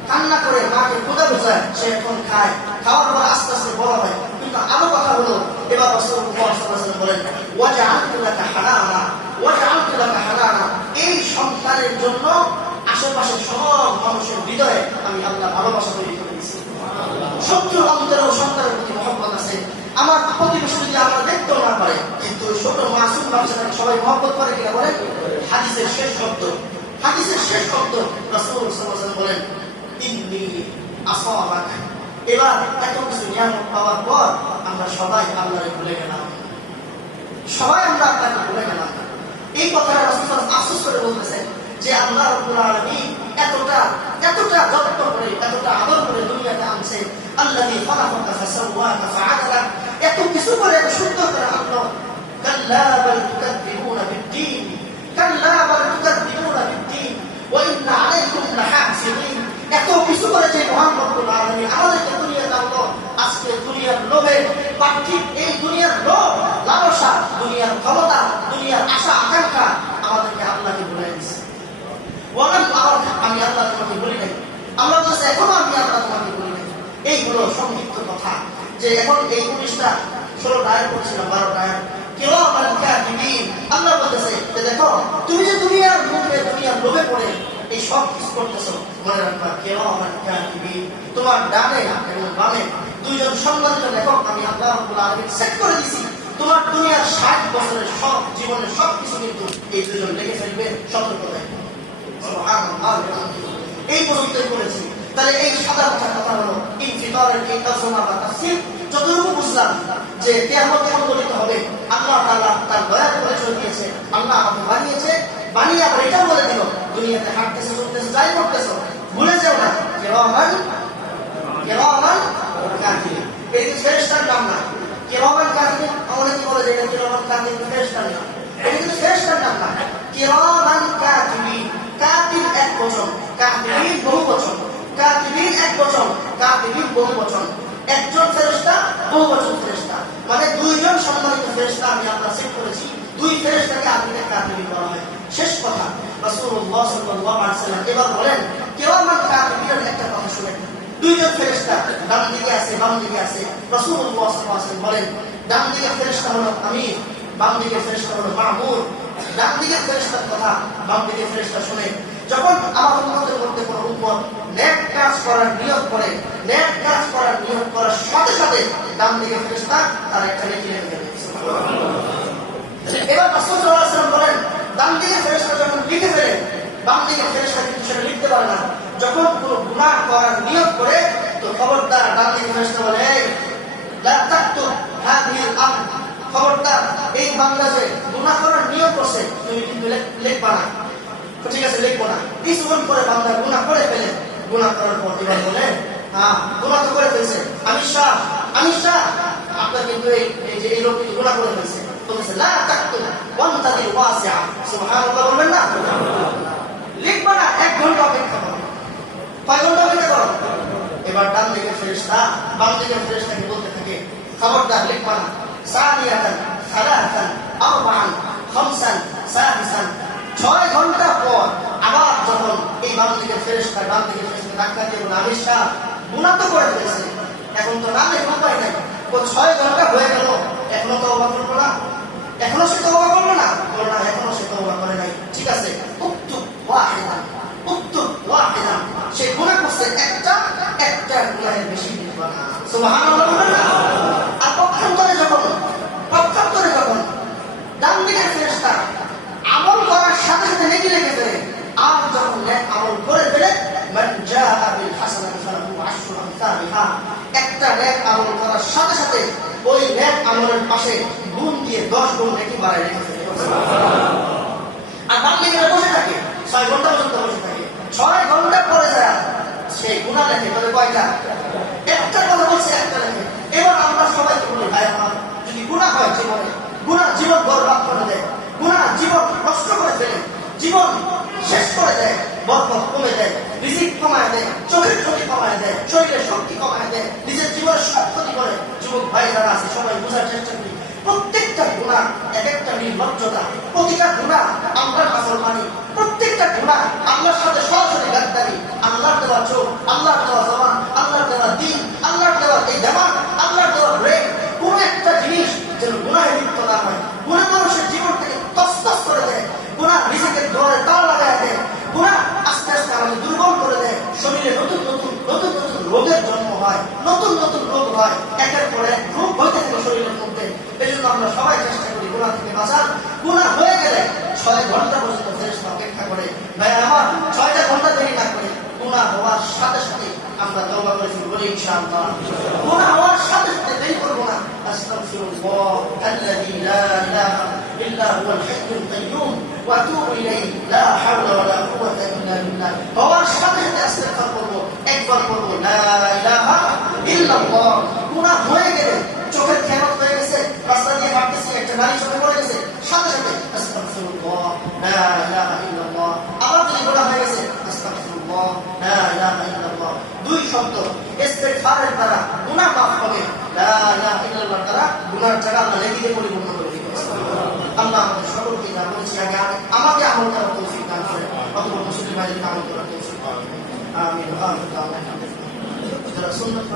কান্না করে মাকে ক্ষুধা বোঝায়, সে এখন খায়, খাওয়ার পর আস্তে আস্তে বড় হয়। কিন্তু আরো কথা হলো, এবার রাসূলুল্লাহ সাল্লাল্লাহু আলাইহি ওয়াসাল্লাম বলেন, ওয়াজআলতু লাকা হানানা, ওয়াজআলতু লাকা হানানা, এই সন্তানের জন্য আশেপাশের সব মানুষের হৃদয়ে আমি আল্লাহ ভালোবাসা তৈরি করে দিয়েছি। শত্রুর অন্তরেও সন্তানের প্রতি মহব্বত আছে। আমার প্রতিবেশী যদি আমরা দেখতেও না পারে, কিন্তু ছোট মাসুম বাচ্চাটাকে সবাই মহব্বত করে কিনা বলেন? হাদিসের শেষ শব্দ, হাদিসের শেষ শব্দ রাসূল সাল্লাল্লাহু আলাইহি ওয়াসাল্লাম বলেন, ইন্নী আসাবাক। এবার এত কিছু নিয়ামত পাওয়ার পর আমরা সবাই আল্লাহকে ভুলে গেলাম, সবাই আমরা আল্লাহকে ভুলে গেলাম। এই কথাটা রাসূল সাল্লাল্লাহু আলাইহি ওয়াসাল্লাম আফসোস করে বলতেছেন যে আল্লাহ রাব্বুল আলামিন এতটা যত্ন করে, এতটা আদর করে দুনিয়াতে আনছে। আল্লাযী খালাকাকা ফাসাওয়াকা ফাআদালা, এত কিছু করে, এত সুন্দর করে আনলো। কাল্লা বাল তুকাদ্দিবুনা বিদ্দীন, কাল্লা বাল তুকাদ্দিবুনা বিদ্দীন ওয়া ইন্না আলাইকুম লাহাফিযিন। এত কিছু করে যে মহান রব্বুল আলামিন আমাদেরকে দুনিয়াতে আনলো, আজকে দুনিয়ার লোভে, পার্থিব এই দুনিয়ার লোভ লালসা, দুনিয়ার ক্ষমতা, দুনিয়ার আশা আকাঙ্ক্ষা আমাদেরকে আল্লাহকে ভুলে দিয়েছে। আমি আল্লাহ তোমাকে বলি নাই, আল্লাহ বলছে এখনো আমি আল্লাহ তোমাকে বলি নাই। এইগুলো সংক্ষিপ্ত কথা, যে এখন এই 19টা 16টা আয়াত পড়ছিলাম, 12টা আয়াত। কিরামান কাতিবিন, আল্লাহ বলতেছে যে দেখো তুমি যে দুনিয়ার মুখে, দুনিয়ার লোভে পড়ে এই সব কিছু করতেছো, মনে রাখবা কিরামান কাতিবিন, তোমার ডানে এবং বামে দুইজন সম্মানিত লেখক আমি আল্লাহ রাব্বুল আলামিন সেট করে দিয়েছি। তোমার দুনিয়ার 60 বছরের সব জীবনের সব কিছু কিন্তু এই দুজন লিখে ফেলবে, সতর্ক থাকবে। এই পর্যন্তই করেছি। তাহলে এই সাদা কথা হলো ইনফিতারের এই তরজমা বা তাফসীর যতটুকু বুঝলাম যে কিয়ামত সংঘটিত হবে, আল্লাহ তাআলা তার দয়ার পরিচয় দিয়েছে, আল্লাহ আমাকে বানিয়েছে, বানিয়ে আবার এটাও বলে দিল দুনিয়াতে হাঁটতেছে, চলতেছে, যাই করতেছো ভুলে যাও না কিরামান কাতিবিন। এই যে ফেরেশতার নাম না, কিরামান কাতিবিন, অনেকে বলে যে এটা কিরামান কাতিবিন ফেরেশতার নাম, এটা কিন্তু ফেরেশতার নাম না, কিরামান কাতিবিন। কাতিব এক বচন, কাতিবিন বহু বচন, কাতিবিন এক বচন, কাতিবিন বহু বচন। একজন ফেরেশতা, বহু বচন ফেরেশতা, মানে দুইজন সম্মানিত ফেরেশতা আমি আল্লাহ সেট করেছি, দুই ফেরেশতাকে আরবিতে কাতিবিন বলা হয়। শেষ কথা, রাসূলুল্লাহ সাল্লাল্লাহু আলাইহি ওয়াসাল্লাম এবার বলেন কিরামান কাতিবিনের একটা কথা শুনেন। দুইজন ফেরেশতা ডান দিকে আছে, বাম দিকে আছে। রাসূলুল্লাহ সাল্লাল্লাহু আলাইহি ওয়াসাল্লাম বলেন ডান দিকের ফেরেশতা হলো আমির, বাম দিকের ফেরেশতা হলো মামুর। ডান দিকের ফেরেশতার কথা বাম দিকের ফেরেশতা শুনে যখন আমার উম্মতের মধ্যে কোনো উম্মত নেক কাজ করার নিয়ত করে, নেক কাজ করার নিয়ত করার সাথে সাথে ডান দিকে ফেরেশতা তার একটা নেকি লিখে দেবে। এবার রাসূল সাল্লাল্লাহু আলাইহি ওয়াসাল্লাম বলেন, ডান দিকে ফেরেশতা যখন লিখে ফেলে, বাম দিকে ফেরেশতা কিন্তু সেটা লিখতে পারে না। যখন কোনো গুনাহ করার নিয়ত করে, তো খবরদার ডান দিকে ফেরেশতা বলে, এই লা তাকতুব হাদিহিল আমর, খবরদার এই বান্দা যে গুনাহ করার নিয়ত করছে তুমি কিন্তু লিখবা না। ঠিক আছে, লিখবো না। কিছুক্ষণ পরে বান্দা গুনাহ করে ফেলে, গুনাহ করার পর এবার বলে, হ্যাঁ গুনাহ তো করে ফেলছে, আমি শাহ আপনার কিন্তু এই লোক কিন্তু গুনাহ করে ফেলছে। বলতেছে লা তাকতুব ওয়ান্তাদির ওয়াসিআ, সুবহানাল্লাহ বলবেন না? লিখবা না, 1 ঘন্টা অপেক্ষা করো। কয় ঘন্টা অপেক্ষা করো? এবার ডান দিকের ফেরেশতা বাম দিকের ফেরেশতাকে বলতে থাকে, খবরদার লিখবা না। সানিয়াতান সালাসান আরবাআন খামসান সাদিসান, 6 ঘন্টা পর আবার যখন এই বাম দিকের ফেরেশতা ডান দিকের ফেরেশতা ধাক্কা দিয়ে বলে, আমি শাহ গুনাহ তো করে ফেলেছে, এখন তো না লেখা উপায় নাই। ও 6 ঘন্টা হয়ে গেল, এখনো তওবা করলো না? এখনো সে তওবা করলো না? বলল না, এখনো সে তওবা করে নাই। ঠিক আছে, উক্তুব ওয়াহিদান, সে গুনাহ করছে একটা গুনাহের বেশি লিখবা না। সুবহানাল্লাহ বলেন না? আর পক্ষান্তরে যখন ডান দিকের ফেরেশতা আমল করার সাথে সাথে নেকি লিখে ফেলে, আর যখন নেক আমল করে ফেলে, মান জাআ বিল হাসানাতি ফালাহু আশরু আমসালিহা, একটা নেক আমল করার সাথে সাথে ওই নেক আমলের পাশে গুণ দিয়ে 10 গুণ নেকি বাড়ায় রেখে ফেলে। আর বাম দিকে বসে থাকে, 6 ঘন্টা পর্যন্ত বসে থাকে, 6 ঘন্টা পরে যায় সেই গুনাহ লেখে। তবে কয়টা? একটা কথা বলছে, একটা লেখে। এবার আমরা সবাইকে বলি, ভাই আমার যদি গুনাহ হয় জীবনে, গুনাহ জীবন বরবাদ করে দেয়, গুনাহ জীবন নষ্ট করে ফেলে, জীবন শেষ করে দেয়, বরকত কমে দেয়, রিজিক কমায় দেয়, চোখের ক্ষতি কমায় দেয়, শরীরের শক্তি কমায় দেয়, নিজের জীবনের সব ক্ষতি করে। যুবক ভাই যারা আছে সবাই বোঝার চেষ্টা করি, প্রত্যেকটা গুনাহ এক একটা নির্লজ্জতা, প্রতিটা গুনাহ আমরা নাফরমানি, প্রত্যেকটা গুনাহ আল্লাহর সাথে সরাসরি গাদ্দারি। আল্লাহর দেওয়া চোখ, আল্লাহর দেওয়া জবান, আল্লাহর দেওয়া দিন, আল্লাহর দেওয়া এই দেমাগ, আল্লাহর দেওয়া ব্রেন, কোন একটা জিনিস যেন গুনাহে লিপ্ত না হয়। গুনাহ মানুষের জীবন থেকে তছনছ করে দেয়, গুনাহ রিজিকের দোয়ারে তালা লাগায় দেয়, গুনাহ আস্তে আস্তে আমাদের দুর্বল করে দেয়, শরীরে নতুন নতুন রোগের জন্ম হয়, নতুন নতুন রোগ হয়, একের পর এক রোগ হইতে থাকে শরীরের মধ্যে। এই জন্য আমরা সবাই চেষ্টা করি গুনাহ থেকে বাঁচার। গুনাহ হয়ে গেলে 6 ঘন্টা পর্যন্ত ফেরেশতা অপেক্ষা করে। ভাই আমার 6টা ঘন্টা দেরি না করে গুনাহ হওয়ার সাথে সাথে আমরা তওবা করে শুরু করি ইনশাআল্লাহ। গুনাহ হওয়ার সাথে সাথে দেরি করব না। আস্তাগফিরুল্লাহ আল্লাযী লা ইলাহা ইল্লা হুয়াল হাইয়ুল কাইয়্যুম ওয়া আতুবু ইলাইহি লা হাওলা ওয়া লা কুওয়াতা ইল্লা বিল্লাহ। হওয়ার সাথে সাথে ইস্তিগফার করব, একবার করব লা ইলাহা ইল্লাল্লাহ। গুনাহ হয়ে গেলে, চোখের খেয়ানত হয়ে গেছে, রাস্তা দিয়ে হাঁটতেছি একটা নারী চোখে পড়ে গেছে, সাথে সাথে আস্তাগফিরুল্লাহ লা ইলাহা ইল্লাল্লাহ। আবার যদি গুনাহ হয়ে গেছে, আস্তাগফিরুল্লাহ লা ইলাহা ইল্লাল্লাহ। 2 শব্দ ইস্তিগফারের দ্বারা গুনাহ মাফ হবে, লা ইলাহা ইল্লাল্লাহ দ্বারা গুনাহের জায়গা আল্লাহ নেকিতে পরিপূর্ণ করে দিবেন। আল্লাহ আমাদের সকলকে যা বলেছি আগে আমাকে আমল করার তৌফিক দান করেন, অথবা মুসলিম ভাইদেরকে আমল করার তৌফিক দান করেন। আমিন। আল্লাহ সুন্নাত